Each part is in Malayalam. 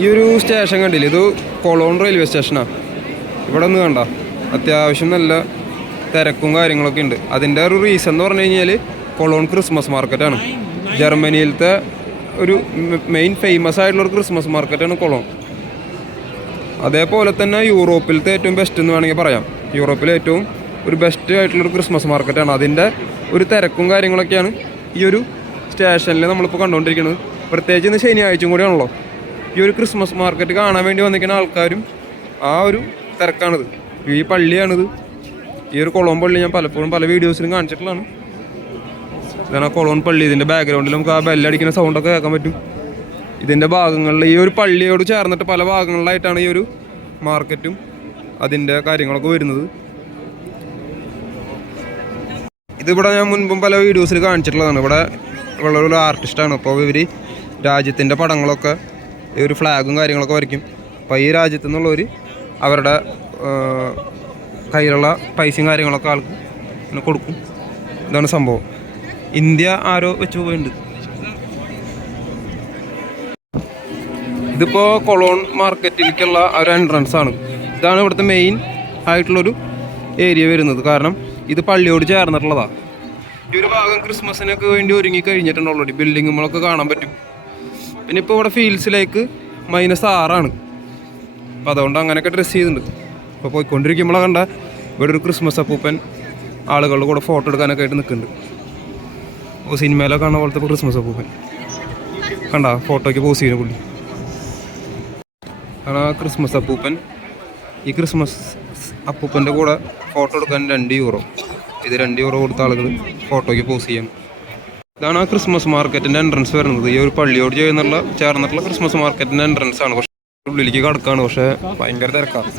ഈ ഒരു സ്റ്റേഷൻ കണ്ടില്ലേ, ഇത് കൊളോൺ റെയിൽവേ സ്റ്റേഷനാണ്. ഇവിടെ ഒന്ന് കണ്ട അത്യാവശ്യം നല്ല തിരക്കും കാര്യങ്ങളൊക്കെ ഉണ്ട്. അതിൻ്റെ ഒരു റീസൺ എന്ന് പറഞ്ഞു കഴിഞ്ഞാൽ കൊളോൺ ക്രിസ്മസ് മാർക്കറ്റാണ്. ജർമ്മനിയിലത്തെ ഒരു മെയിൻ ഫേമസ് ആയിട്ടുള്ളൊരു ക്രിസ്മസ് മാർക്കറ്റാണ് കൊളോൺ. അതേപോലെ തന്നെ യൂറോപ്പിലത്തെ ഏറ്റവും ബെസ്റ്റ് എന്ന് വേണമെങ്കിൽ പറയാം. യൂറോപ്പിലെ ഏറ്റവും ഒരു ബെസ്റ്റ് ആയിട്ടുള്ളൊരു ക്രിസ്മസ് മാർക്കറ്റാണ്. അതിൻ്റെ ഒരു തിരക്കും കാര്യങ്ങളൊക്കെയാണ് ഈ ഒരു സ്റ്റേഷനിൽ നമ്മളിപ്പോൾ കണ്ടുകൊണ്ടിരിക്കുന്നത്. പ്രത്യേകിച്ച് ഇന്ന് ശനിയാഴ്ചയും കൂടിയാണല്ലോ. ഈ ഒരു ക്രിസ്മസ് മാർക്കറ്റ് കാണാൻ വേണ്ടി വന്നിരിക്കുന്ന ആൾക്കാരും ആ ഒരു തിരക്കാണിത്. ഈ പള്ളിയാണിത്. ഈ ഒരു കൊളോൺ പള്ളി ഞാൻ പലപ്പോഴും പല വീഡിയോസിലും കാണിച്ചിട്ടുള്ളതാണ്. ഇതാണ് ആ കൊളോൺ പള്ളി. ഇതിൻ്റെ ബാക്ക്ഗ്രൗണ്ടിൽ നമുക്ക് ആ ബെല്ലടിക്കുന്ന സൗണ്ടൊക്കെ കേൾക്കാൻ പറ്റും. ഇതിൻ്റെ ഭാഗങ്ങളിൽ ഈ ഒരു പള്ളിയോട് ചേർന്നിട്ട് പല ഭാഗങ്ങളിലായിട്ടാണ് ഈ ഒരു മാർക്കറ്റും അതിൻ്റെ കാര്യങ്ങളൊക്കെ വരുന്നത്. ഇതിവിടെ ഞാൻ മുൻപും പല വീഡിയോസിൽ കാണിച്ചിട്ടുള്ളതാണ്. ഇവിടെ ഉള്ളൊരു ആർട്ടിസ്റ്റാണ്. അപ്പോൾ ഇവർ രാജ്യത്തിൻ്റെ പടങ്ങളൊക്കെ ഈ ഒരു ഫ്ലാഗും കാര്യങ്ങളൊക്കെ വരയ്ക്കും. അപ്പോൾ ഈ രാജ്യത്തു നിന്നുള്ളവർ അവരുടെ കയ്യിലുള്ള പൈസയും കാര്യങ്ങളൊക്കെ ആൾക്ക് പിന്നെ കൊടുക്കും. ഇതാണ് സംഭവം. ഇന്ത്യ ആരോ വെച്ച് പോയിട്ടുണ്ട്. ഇതിപ്പോൾ കൊളോൺ മാർക്കറ്റിലേക്കുള്ള ഒരു എൻട്രൻസ് ആണ്. ഇതാണ് ഇവിടുത്തെ മെയിൻ ആയിട്ടുള്ളൊരു ഏരിയ വരുന്നത്. കാരണം ഇത് പള്ളിയോട് ചേർന്നിട്ടുള്ളതാണ്. ഈ ഒരു ഭാഗം ക്രിസ്മസിനൊക്കെ വേണ്ടി ഒരുങ്ങി കഴിഞ്ഞിട്ടുണ്ട് ഓൾറെഡി. ബിൽഡിങ്ങുകളൊക്കെ കാണാൻ പറ്റും. പിന്നെ ഇപ്പോൾ ഇവിടെ ഫീൽഡ്സിലേക്ക് -6 അപ്പോൾ അതുകൊണ്ട് അങ്ങനെയൊക്കെ ഡ്രസ്സ് ചെയ്തിട്ടുണ്ട്. അപ്പോൾ പോയിക്കൊണ്ടിരിക്കുമ്പോഴാണ് കണ്ട ഇവിടെ ഒരു ക്രിസ്മസ് അപ്പൂപ്പൻ ആളുകളുടെ കൂടെ ഫോട്ടോ എടുക്കാനൊക്കെ ആയിട്ട് നിൽക്കുന്നുണ്ട്. ഓ സിനിമയിലൊക്കെ കാണുന്ന പോലത്തെ ക്രിസ്മസ് അപ്പൂപ്പൻ കണ്ട ഫോട്ടോയ്ക്ക് പോസ് ചെയ്യുന്ന പുള്ളി കാരണം ആ ക്രിസ്മസ് അപ്പൂപ്പൻ. ഈ ക്രിസ്മസ് അപ്പൂപ്പൻ്റെ കൂടെ ഫോട്ടോ എടുക്കാൻ €2. ഇത് €2 കൊടുത്ത ആളുകൾ ഫോട്ടോയ്ക്ക് പോസ് ചെയ്യണം. ഇതാണ് ആ ക്രിസ്മസ് മാർക്കറ്റിൻ്റെ എൻട്രൻസ് വരുന്നത്. ഈ ഒരു പള്ളിയോട് ചേർന്നിട്ടുള്ള ക്രിസ്മസ് മാർക്കറ്റിൻ്റെ എൻട്രൻസ് ആണ്. പക്ഷേ ഉള്ളിലേക്ക് കടക്കാണ്. പക്ഷേ ഭയങ്കര തിരക്കാണ്.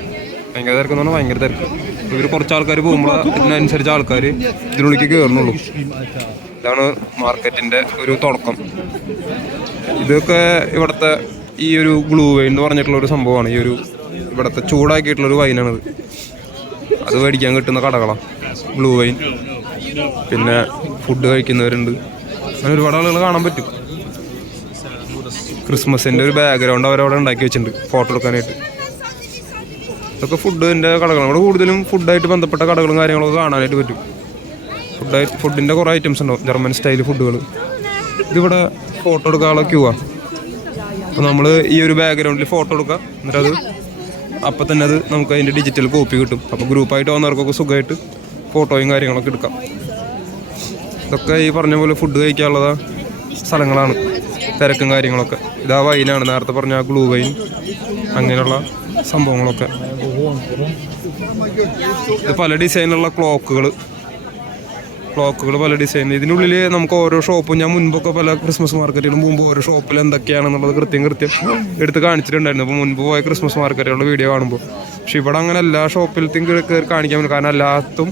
ഭയങ്കര തിരക്കെന്ന് പറഞ്ഞാൽ ഭയങ്കര തിരക്ക്. ഇവർ കുറച്ച് ആൾക്കാർ പോകുമ്പോൾ ഇതിനനുസരിച്ച് ആൾക്കാർ ഇതിനുള്ളിലേക്ക് കയറുന്നുള്ളൂ. ഇതാണ് മാർക്കറ്റിൻ്റെ ഒരു തുടക്കം. ഇതൊക്കെ ഇവിടുത്തെ ഈ ഒരു ഗ്ലൂ വൈൻ എന്ന് പറഞ്ഞിട്ടുള്ളൊരു സംഭവമാണ്. ഈ ഒരു ഇവിടുത്തെ ചൂടാക്കിയിട്ടുള്ളൊരു വൈനാണിത്. അത് മേടിക്കാൻ കിട്ടുന്ന കടകളാണ് ഗ്ലൂ വൈൻ. പിന്നെ ഫുഡ് കഴിക്കുന്നവരുണ്ട്. അങ്ങനെ ഒരുപാട് ആളുകൾ കാണാൻ പറ്റും. ക്രിസ്മസിൻ്റെ ഒരു ബാക്ക്ഗ്രൗണ്ട് അവരവിടെ ഉണ്ടാക്കി വെച്ചിട്ടുണ്ട് ഫോട്ടോ എടുക്കാനായിട്ട്. ഇതൊക്കെ ഫുഡിൻ്റെ കടകളാണ്. ഇവിടെ കൂടുതലും ഫുഡായിട്ട് ബന്ധപ്പെട്ട കടകളും കാര്യങ്ങളൊക്കെ കാണാനായിട്ട് പറ്റും. ഫുഡിൻ്റെ കുറേ ഐറ്റംസ് ഉണ്ടാവും. ജർമ്മൻ സ്റ്റൈൽ ഫുഡുകൾ. ഇതിവിടെ ഫോട്ടോ എടുക്കാനുള്ള ക്യൂ ആണ്. അപ്പോൾ നമ്മൾ ഈ ഒരു ബാക്ക്ഗ്രൗണ്ടിൽ ഫോട്ടോ എടുക്കുക. എന്നിട്ടത് അപ്പം തന്നെ അത് നമുക്ക് അതിൻ്റെ ഡിജിറ്റൽ കോപ്പി കിട്ടും. അപ്പോൾ ഗ്രൂപ്പായിട്ട് വന്നവർക്കൊക്കെ സുഖമായിട്ട് ഫോട്ടോയും കാര്യങ്ങളൊക്കെ എടുക്കാം. ഇതൊക്കെ ഈ പറഞ്ഞ പോലെ ഫുഡ് കഴിക്കാനുള്ള സ്ഥലങ്ങളാണ്. തിരക്കും കാര്യങ്ങളൊക്കെ. ഇതാ വൈനാണ് നേരത്തെ പറഞ്ഞ ഗ്ലൂ വൈൻ. അങ്ങനെയുള്ള സംഭവങ്ങളൊക്കെ. ഇത് പല ഡിസൈനുള്ള ക്ലോക്കുകൾ പല ഡിസൈൻ. ഇതിനുള്ളിൽ നമുക്ക് ഓരോ ഷോപ്പും ഞാൻ മുൻപൊക്കെ പല ക്രിസ്മസ് മാർക്കറ്റുകളും മുമ്പ് ഓരോ ഷോപ്പിൽ എന്തൊക്കെയാണെന്നുള്ളത് കൃത്യം എടുത്ത് കാണിച്ചിട്ടുണ്ടായിരുന്നു. അപ്പോൾ മുൻപ് പോയ ക്രിസ്മസ് മാർക്കറ്റുകളുടെ വീഡിയോ കാണുമ്പോൾ. പക്ഷെ ഇവിടെ അങ്ങനെ എല്ലാ ഷോപ്പിലത്തെയും കയറി കാണിക്കാൻ പറ്റും. കാരണം എല്ലാത്തും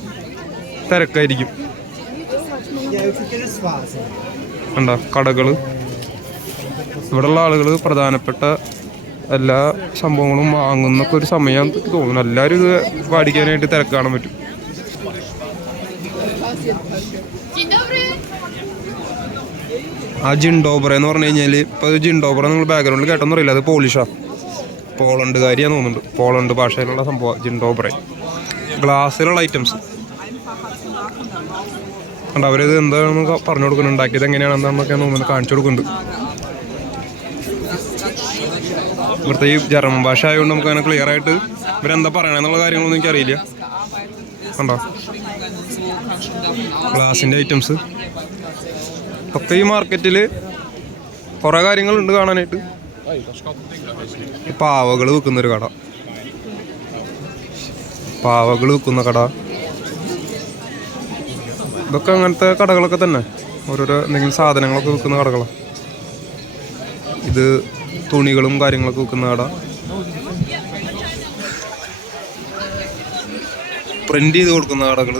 തിരക്കായിരിക്കും. കണ്ടോ കടകൾ. ഇവിടെയുള്ള ആളുകൾ പ്രധാനപ്പെട്ട എല്ലാ സംഭവങ്ങളും വാങ്ങുന്നൊക്കെ ഒരു സമയം തോന്നുന്നു. എല്ലാവരും ഇത് മേടിക്കാനായിട്ട് തിരക്ക് കാണാൻ പറ്റും. ആ ജിൻഡോബ്ര എന്ന് പറഞ്ഞു കഴിഞ്ഞാൽ ഇപ്പോൾ ജിൻഡോബ്ര നിങ്ങൾ ബാക്ക്ഗ്രൗണ്ടിൽ കേട്ടോന്ന് അറിയില്ല. അത് പോളിഷാണ്. പോളണ്ടുകാരിയാന്ന് തോന്നുന്നുണ്ട്. പോളണ്ട് ഭാഷയിലുള്ള സംഭവം ജിൻഡോബ്ര. ഗ്ലാസ്സിലുള്ള ഐറ്റംസ് കണ്ട. അവരിത് എന്താണെന്ന് പറഞ്ഞു കൊടുക്കുന്നുണ്ട്. ഉണ്ടാക്കിയത് എങ്ങനെയാണ് എന്താണെന്നൊക്കെ തോന്നുന്നു കാണിച്ചു കൊടുക്കുന്നുണ്ട്. ഇവിടുത്തെ ഈ ജർമ്മൻ ഭാഷ ആയതുകൊണ്ട് നമുക്ക് അങ്ങനെ ക്ലിയർ ആയിട്ട് ഇവരെന്താ പറയണമെന്നുള്ള കാര്യങ്ങളൊന്നും എനിക്കറിയില്ല. കണ്ടോ ഗ്ലാസിൻ്റെ ഐറ്റംസ് ഒക്കെ. ഈ മാർക്കറ്റിൽ കുറേ കാര്യങ്ങളുണ്ട് കാണാനായിട്ട്. പാവകൾ വിൽക്കുന്നൊരു കട. ഇതൊക്കെ അങ്ങനത്തെ കടകളൊക്കെ തന്നെ. ഓരോരോ എന്തെങ്കിലും സാധനങ്ങളൊക്കെ വിൽക്കുന്ന കടകളാണ്. ഇത് തുണികളും കാര്യങ്ങളൊക്കെ വിൽക്കുന്ന കട. പ്രിന്റ് ചെയ്ത് കൊടുക്കുന്ന കടകൾ.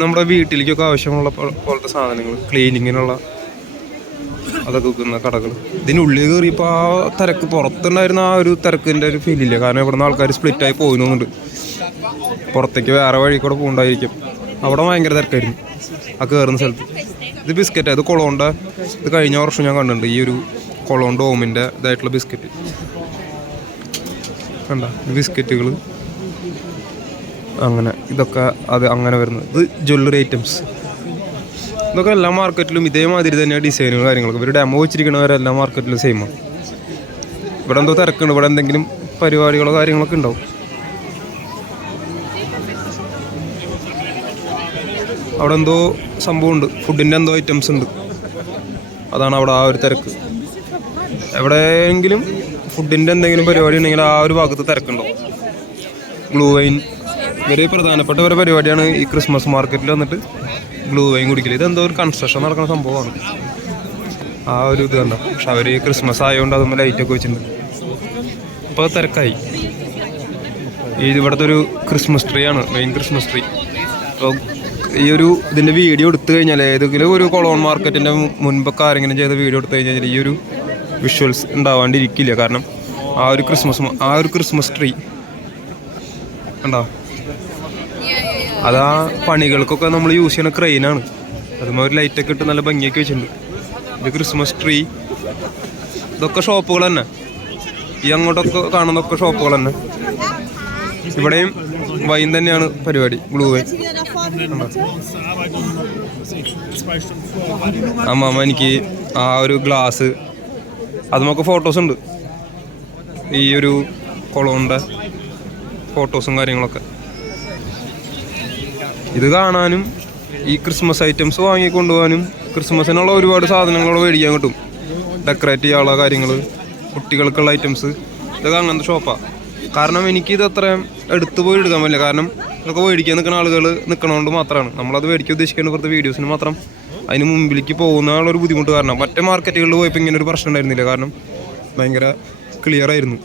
നമ്മുടെ വീട്ടിലേക്കൊക്കെ ആവശ്യമുള്ള പോലത്തെ സാധനങ്ങൾ ക്ലീനിങ്ങിനുള്ള അതൊക്കെ വിൽക്കുന്ന കടകൾ. ഇതിനുള്ളിൽ കയറിയപ്പോൾ ആ തിരക്ക് പുറത്തുണ്ടായിരുന്ന ആ ഒരു തിരക്കിൻ്റെ ഒരു ഫീലില്ല. കാരണം ഇവിടുന്ന് ആൾക്കാർ സ്പ്ലിറ്റായി പോകുന്നുണ്ട്. പുറത്തേക്ക് വേറെ വഴി കൂടെ പോകുന്നുണ്ടായിരിക്കും. അവിടെ ഭയങ്കര തിരക്കായിരുന്നു ആ കയറുന്ന സ്ഥലത്ത്. ഇത് ബിസ്ക്കറ്റാണ്. ഇത് കൊളോണ്ട. ഇത് കഴിഞ്ഞ വർഷം ഞാൻ കണ്ടിട്ടുണ്ട്. ഈ ഒരു കൊളോൺ ഡോമിൻ്റെ ഇതായിട്ടുള്ള ബിസ്ക്കറ്റ് കണ്ട, ബിസ്ക്കറ്റുകൾ അങ്ങനെ, ഇതൊക്കെ അത് അങ്ങനെ വരുന്നത്. ഇത് ജ്വല്ലറി ഐറ്റംസ്. ഇതൊക്കെ എല്ലാ മാർക്കറ്റിലും ഇതേമാതിരി തന്നെയാണ് ഡിസൈനുകൾ കാര്യങ്ങളൊക്കെ. ഇവർ ഡെമോ വെച്ചിരിക്കുന്നവരെല്ലാ മാർക്കറ്റിലും സെയിമാണ്. ഇവിടെ എന്തോ തിരക്കുണ്ട്, ഇവിടെ എന്തെങ്കിലും പരിപാടികളോ കാര്യങ്ങളൊക്കെ ഉണ്ടാവും. അവിടെ എന്തോ സംഭവമുണ്ട്, ഫുഡിൻ്റെ എന്തോ ഐറ്റംസ് ഉണ്ട്, അതാണ് അവിടെ ആ ഒരു തിരക്ക്. എവിടെയെങ്കിലും ഫുഡിൻ്റെ എന്തെങ്കിലും പരിപാടി ഉണ്ടെങ്കിൽ ആ ഒരു ഭാഗത്ത് തിരക്കുണ്ടാവും. ഗ്ലൂ വൈൻ very പ്രധാനപ്പെട്ട ഒരു പരിപാടിയാണ് ഈ ക്രിസ്മസ് മാർക്കറ്റിൽ വന്നിട്ട് ഗ്ലൂ വൈൻ കുടിക്കൽ. ഇതെന്തോ ഒരു കൺസ്ട്രക്ഷൻ നടക്കുന്ന സംഭവമാണ്. ആ ഒരു ഇത് കണ്ട. പക്ഷെ അവർ ക്രിസ്മസ് ആയതുകൊണ്ട് അതുമ്പോൾ ലൈറ്റൊക്കെ വെച്ചിട്ടുണ്ട്. അപ്പോൾ തിരക്കായി. ഇവിടുത്തെ ഒരു ക്രിസ്മസ് ട്രീ ആണ്, മെയിൻ ക്രിസ്മസ് ട്രീ. അപ്പോൾ ഈ ഒരു ഇതിൻ്റെ വീഡിയോ എടുത്തു കഴിഞ്ഞാൽ, ഏതെങ്കിലും ഒരു കൊളോൺ മാർക്കറ്റിൻ്റെ മുൻപൊക്കെ ആരെങ്കിലും ചെയ്ത വീഡിയോ എടുത്തു കഴിഞ്ഞാൽ ഈ ഒരു വിഷ്വൽസ് ഉണ്ടാവാണ്ടിരിക്കില്ല. കാരണം ആ ഒരു ക്രിസ്മസ് ട്രീ ഉണ്ടോ, അതാ പണികൾക്കൊക്കെ നമ്മൾ യൂസ് ചെയ്യുന്ന ക്രെയിനാണ്. അതുമാതിരി ഒരു ലൈറ്റൊക്കെ ഇട്ട് നല്ല ഭംഗിയൊക്കെ വെച്ചിട്ടുണ്ട്. ഇത് ക്രിസ്മസ് ട്രീ. ഇതൊക്കെ ഷോപ്പുകൾ തന്നെ, ഈ അങ്ങോട്ടൊക്കെ കാണുന്നതൊക്കെ ഷോപ്പുകൾ തന്നെ. ഇവിടെയും വൈൻ തന്നെയാണ് പരിപാടി, ഗ്ലൂ വൈൻ. അമ്മ എനിക്ക് ആ ഒരു ഗ്ലാസ്, അതുമൊക്കെ ഫോട്ടോസ് ഉണ്ട്, ഈ ഒരു കൊളോണിൻ്റെ ഫോട്ടോസും കാര്യങ്ങളൊക്കെ. ഇത് കാണാനും ഈ ക്രിസ്മസ് ഐറ്റംസ് വാങ്ങിക്കൊണ്ടുപോകാനും ക്രിസ്മസിനുള്ള ഒരുപാട് സാധനങ്ങൾ മേടിക്കാൻ കിട്ടും. ഡെക്കറേറ്റ് ചെയ്യാനുള്ള കാര്യങ്ങൾ, കുട്ടികൾക്കുള്ള ഐറ്റംസ്, ഇതൊക്കെ അങ്ങനത്തെ ഷോപ്പാണ്. കാരണം എനിക്കിത് അത്രയും എടുത്തു പോയി എടുക്കാൻ പറ്റില്ല. കാരണം ഇതൊക്കെ മേടിക്കാൻ നിൽക്കുന്ന ആളുകൾ നിൽക്കണതുകൊണ്ട് മാത്രമാണ് നമ്മളത് മേടിക്കാൻ ഉദ്ദേശിക്കുന്ന. ഇപ്പോഴത്തെ വീഡിയോസിന് മാത്രം അതിന് മുമ്പിലേക്ക് പോകുന്നതിനുള്ളൊരു ബുദ്ധിമുട്ട് കാരണം. മറ്റേ മാർക്കറ്റുകളിൽ പോയപ്പോൾ ഇങ്ങനെ ഒരു പ്രശ്നം ഉണ്ടായിരുന്നില്ല. കാരണം ഭയങ്കര ക്ലിയർ ആയിരുന്നു.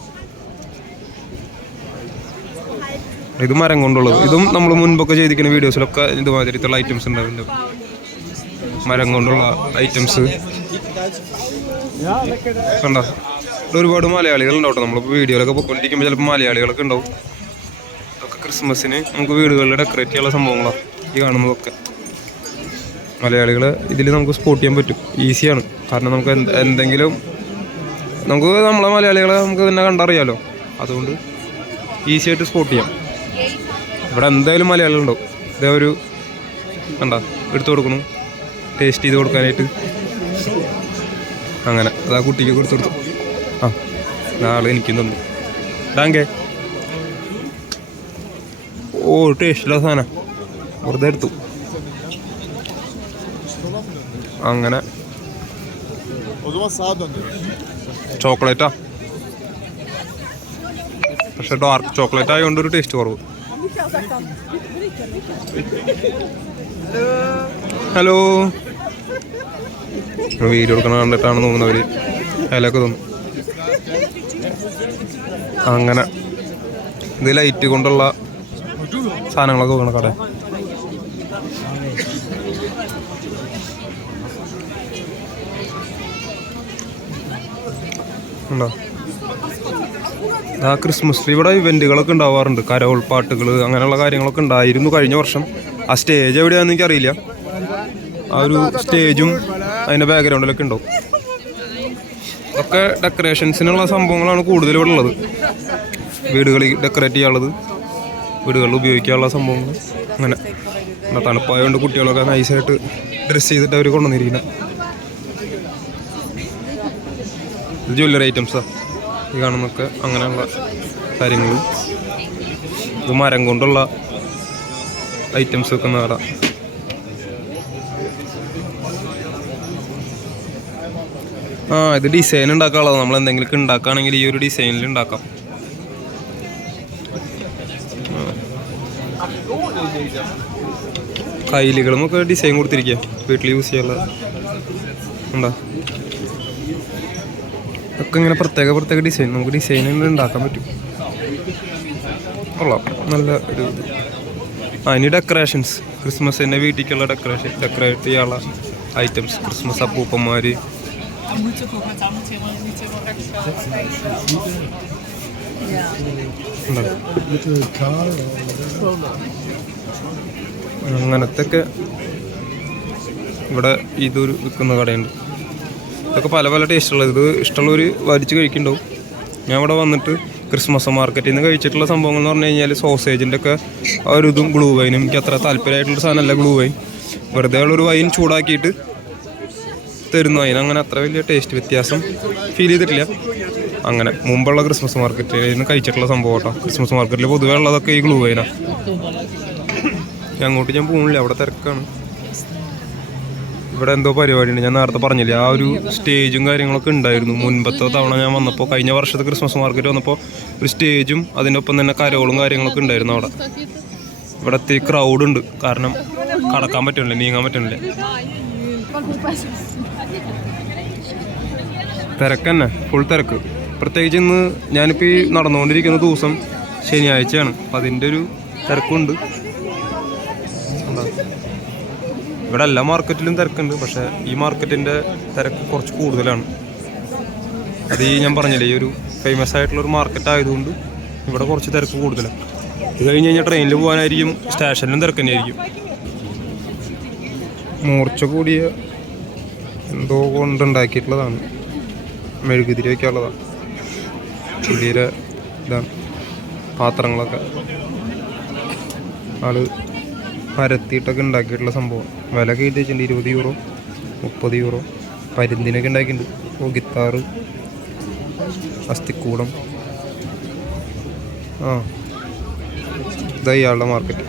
ഇത് മരം കൊണ്ടുള്ളത്. ഇതും നമ്മൾ മുൻപൊക്കെ ചെയ്തിരിക്കുന്ന വീഡിയോസിലൊക്കെ ഇതുമാതിരിത്തുള്ള ഐറ്റംസ് ഉണ്ടാവില്ല. മരം കൊണ്ടുള്ള ഐറ്റംസ് കണ്ടോ. ഒരുപാട് മലയാളികൾ ഉണ്ടാവും. നമ്മളിപ്പോൾ വീഡിയോയിലൊക്കെ പോയിക്കൊണ്ടിരിക്കുമ്പോൾ ചിലപ്പോൾ മലയാളികളൊക്കെ ഉണ്ടാവും. അതൊക്കെ ക്രിസ്മസിന് നമുക്ക് വീടുകളിൽ ഡെക്കറേറ്റ് ചെയ്യാനുള്ള സംഭവങ്ങളാണ് ഈ കാണുന്നതൊക്കെ. മലയാളികൾ ഇതിൽ നമുക്ക് സ്പോട്ട് ചെയ്യാൻ പറ്റും, ഈസിയാണ്. കാരണം നമുക്ക് എന്തെങ്കിലും നമ്മളെ മലയാളികളെ നമുക്ക് തന്നെ കണ്ടറിയാമല്ലോ. അതുകൊണ്ട് ഈസി ആയിട്ട് സ്പോട്ട് ചെയ്യാം. ഇവിടെ എന്തായാലും മലയാളികളുണ്ടാവും. ഇതേ ഒരു കണ്ടാ എടുത്തു കൊടുക്കണം, ടേസ്റ്റ് ചെയ്ത് കൊടുക്കാനായിട്ട്. അങ്ങനെ അതാ കുട്ടിക്ക് കൊടുത്തു. ആ നാളെ എനിക്കും തന്നു. താങ്കേ. ഓ ടേസ്റ്റുള്ള സാധനം വെറുതെ എടുത്തു. അങ്ങനെ ചോക്ലേറ്റാ, പക്ഷെ ഡാർക്ക് ചോക്ലേറ്റ് ആയതുകൊണ്ട് ഒരു ടേസ്റ്റ് കുറവ്. ഹലോ, വീഡിയോ എടുക്കണ കണ്ടിട്ടാണ് തോന്നുന്നവര് അതിലൊക്കെ തോന്നും. അങ്ങനെ ഇത് ലൈറ്റ് കൊണ്ടുള്ള സാധനങ്ങളൊക്കെ നോക്കണം കട. ഉണ്ടോ ആ ക്രിസ്മസ് ട്രീ. ഇവിടെ ഇവൻറ്റുകളൊക്കെ ഉണ്ടാവാറുണ്ട്, കരോൾ പാട്ടുകൾ അങ്ങനെയുള്ള കാര്യങ്ങളൊക്കെ ഉണ്ടായിരുന്നു കഴിഞ്ഞ വർഷം. ആ സ്റ്റേജ് എവിടെയാണെന്ന് എനിക്കറിയില്ല. ആ ഒരു സ്റ്റേജും അതിൻ്റെ ബാക്ക്ഗ്രൗണ്ടിലൊക്കെ ഉണ്ടാവും. ഒക്കെ ഡെക്കറേഷൻസിനുള്ള സംഭവങ്ങളാണ് കൂടുതൽ ഇവിടെ ഉള്ളത്. വീടുകളിൽ ഡെക്കറേറ്റ് ചെയ്യാനുള്ളത്, വീടുകളിൽ ഉപയോഗിക്കാനുള്ള സംഭവങ്ങൾ. അങ്ങനെ തണുപ്പായതുകൊണ്ട് കുട്ടികളൊക്കെ നൈസായിട്ട് ഡ്രസ്സ് ചെയ്തിട്ട് അവർ കൊണ്ടുവന്നിരിക്കുന്നത്. ഇത് ജ്വല്ലറി ഐറ്റംസാണ് ഈ കാണുന്നൊക്കെ. അങ്ങനെയുള്ള കാര്യങ്ങൾ. ഇത് മരം കൊണ്ടുള്ള ഐറ്റംസ് ഒക്കെ നേടാം. ഇത് ഡിസൈൻ ഉണ്ടാക്കാനുള്ളത്. നമ്മൾ എന്തെങ്കിലും ഉണ്ടാക്കുകയാണെങ്കിൽ ഈ ഒരു ഡിസൈനിൽ ഉണ്ടാക്കാം. കൈലുകളും ഒക്കെ ഡിസൈൻ കൊടുത്തിരിക്കുക, വീട്ടിൽ യൂസ് ചെയ്യാനുള്ള ഉണ്ടോ. ഒക്കെ ഇങ്ങനെ പ്രത്യേക ഡിസൈൻ, നമുക്ക് ഡിസൈൻ ഉണ്ടാക്കാൻ പറ്റും. കൊള്ളാം, നല്ല ഒരു ഇനി ഡെക്കറേഷൻസ്, ക്രിസ്മസിൻ്റെ വീട്ടിലേക്കുള്ള ഡെക്കറേറ്റ് ചെയ്യാനുള്ള ഐറ്റംസ്. ക്രിസ്മസ് അപ്പൂപ്പന്മാർ, അങ്ങനത്തൊക്കെ ഇവിടെ ഇതൊരു വിൽക്കുന്ന കടയുണ്ട്. ഇതൊക്കെ പല പല ടേസ്റ്റുള്ളത്. ഇത് ഇഷ്ടമുള്ളവർ വലിച്ച് കഴിക്കുന്നുണ്ടാവും. ഞാൻ ഇവിടെ വന്നിട്ട് ക്രിസ്മസ് മാർക്കറ്റിൽ നിന്ന് കഴിച്ചിട്ടുള്ള സംഭവങ്ങൾ എന്ന് പറഞ്ഞു കഴിഞ്ഞാൽ സോസേജിൻ്റെ ഒക്കെ ആ ഒരു ഇതും ഗ്ലൂ വൈനും എനിക്ക് അത്ര താല്പര്യമായിട്ടുള്ള സാധനമല്ല ഗ്ലൂ വൈൻ. വെറുതെ ഉള്ളൊരു വൈൻ ചൂടാക്കിയിട്ട് തരുന്നു. അതിന് അങ്ങനെ അത്ര വലിയ ടേസ്റ്റ് വ്യത്യാസം ഫീൽ ചെയ്തിട്ടില്ല. അങ്ങനെ മുമ്പുള്ള ക്രിസ്മസ് മാർക്കറ്റിൽ നിന്ന് കഴിച്ചിട്ടുള്ള സംഭവം കേട്ടോ. ക്രിസ്മസ് മാർക്കറ്റിൽ പൊതുവേ ഉള്ളതൊക്കെ ഈ ഗ്ലൂ വൈനാണ്. അങ്ങോട്ട് ഞാൻ പോകുന്നില്ല, അവിടെ തിരക്കാണ്. ഇവിടെ എന്തോ പരിപാടിയുണ്ട്. ഞാൻ നേരത്തെ പറഞ്ഞില്ലേ ആ ഒരു സ്റ്റേജും കാര്യങ്ങളൊക്കെ ഉണ്ടായിരുന്നു മുൻപത്തെ തവണ ഞാൻ വന്നപ്പോൾ. കഴിഞ്ഞ വർഷത്തെ ക്രിസ്മസ് മാർക്കറ്റ് വന്നപ്പോൾ ഒരു സ്റ്റേജും അതിൻ്റെ ഒപ്പം തന്നെ കരോളും കാര്യങ്ങളൊക്കെ ഉണ്ടായിരുന്നു അവിടെ. ഇവിടെ ഇത്തിരി ക്രൗഡുണ്ട്, കാരണം കടക്കാൻ പറ്റുന്നില്ല, നീങ്ങാൻ പറ്റുന്നില്ല. തിരക്ക് തന്നെ, ഫുൾ തിരക്ക്. പ്രത്യേകിച്ച് ഇന്ന് ഞാനിപ്പോൾ ഈ നടന്നുകൊണ്ടിരിക്കുന്ന ദിവസം ശനിയാഴ്ചയാണ്. അപ്പം അതിൻ്റെ ഒരു തിരക്കുണ്ട്. ഇവിടെ എല്ലാ മാർക്കറ്റിലും തിരക്കുണ്ട്, പക്ഷേ ഈ മാർക്കറ്റിൻ്റെ തിരക്ക് കുറച്ച് കൂടുതലാണ്. അത് ഈ ഞാൻ പറഞ്ഞില്ലേ ഈ ഒരു ഫേമസ് ആയിട്ടുള്ളൊരു മാർക്കറ്റ് ആയതുകൊണ്ട് ഇവിടെ കുറച്ച് തിരക്ക് കൂടുതലാണ്. ഇത് കഴിഞ്ഞ് കഴിഞ്ഞാൽ ട്രെയിനിൽ പോകാനായിരിക്കും, സ്റ്റേഷനിലും തിരക്ക് തന്നെയായിരിക്കും. മൂർച്ച കൂടിയ എന്തോ കൊണ്ടുണ്ടാക്കിയിട്ടുള്ളതാണ്, മെഴുകുതിരി വയ്ക്കാനുള്ളതാണ്. പുതിയ ഇതാണ് പാത്രങ്ങളൊക്കെ ആള് പരത്തിയിട്ടൊക്കെ ഉണ്ടാക്കിയിട്ടുള്ള സംഭവം. വില കയറ്റി വെച്ചിട്ടുണ്ട് 20 യൂറോ 30 യൂറോ. പരുന്തിനൊക്കെ ഉണ്ടാക്കിയിട്ടുണ്ട്. ഓ ഗിത്താറ്, അസ്ഥിക്കൂടം. ആ ഇതാ ഇയാളുടെ മാർക്കറ്റ്.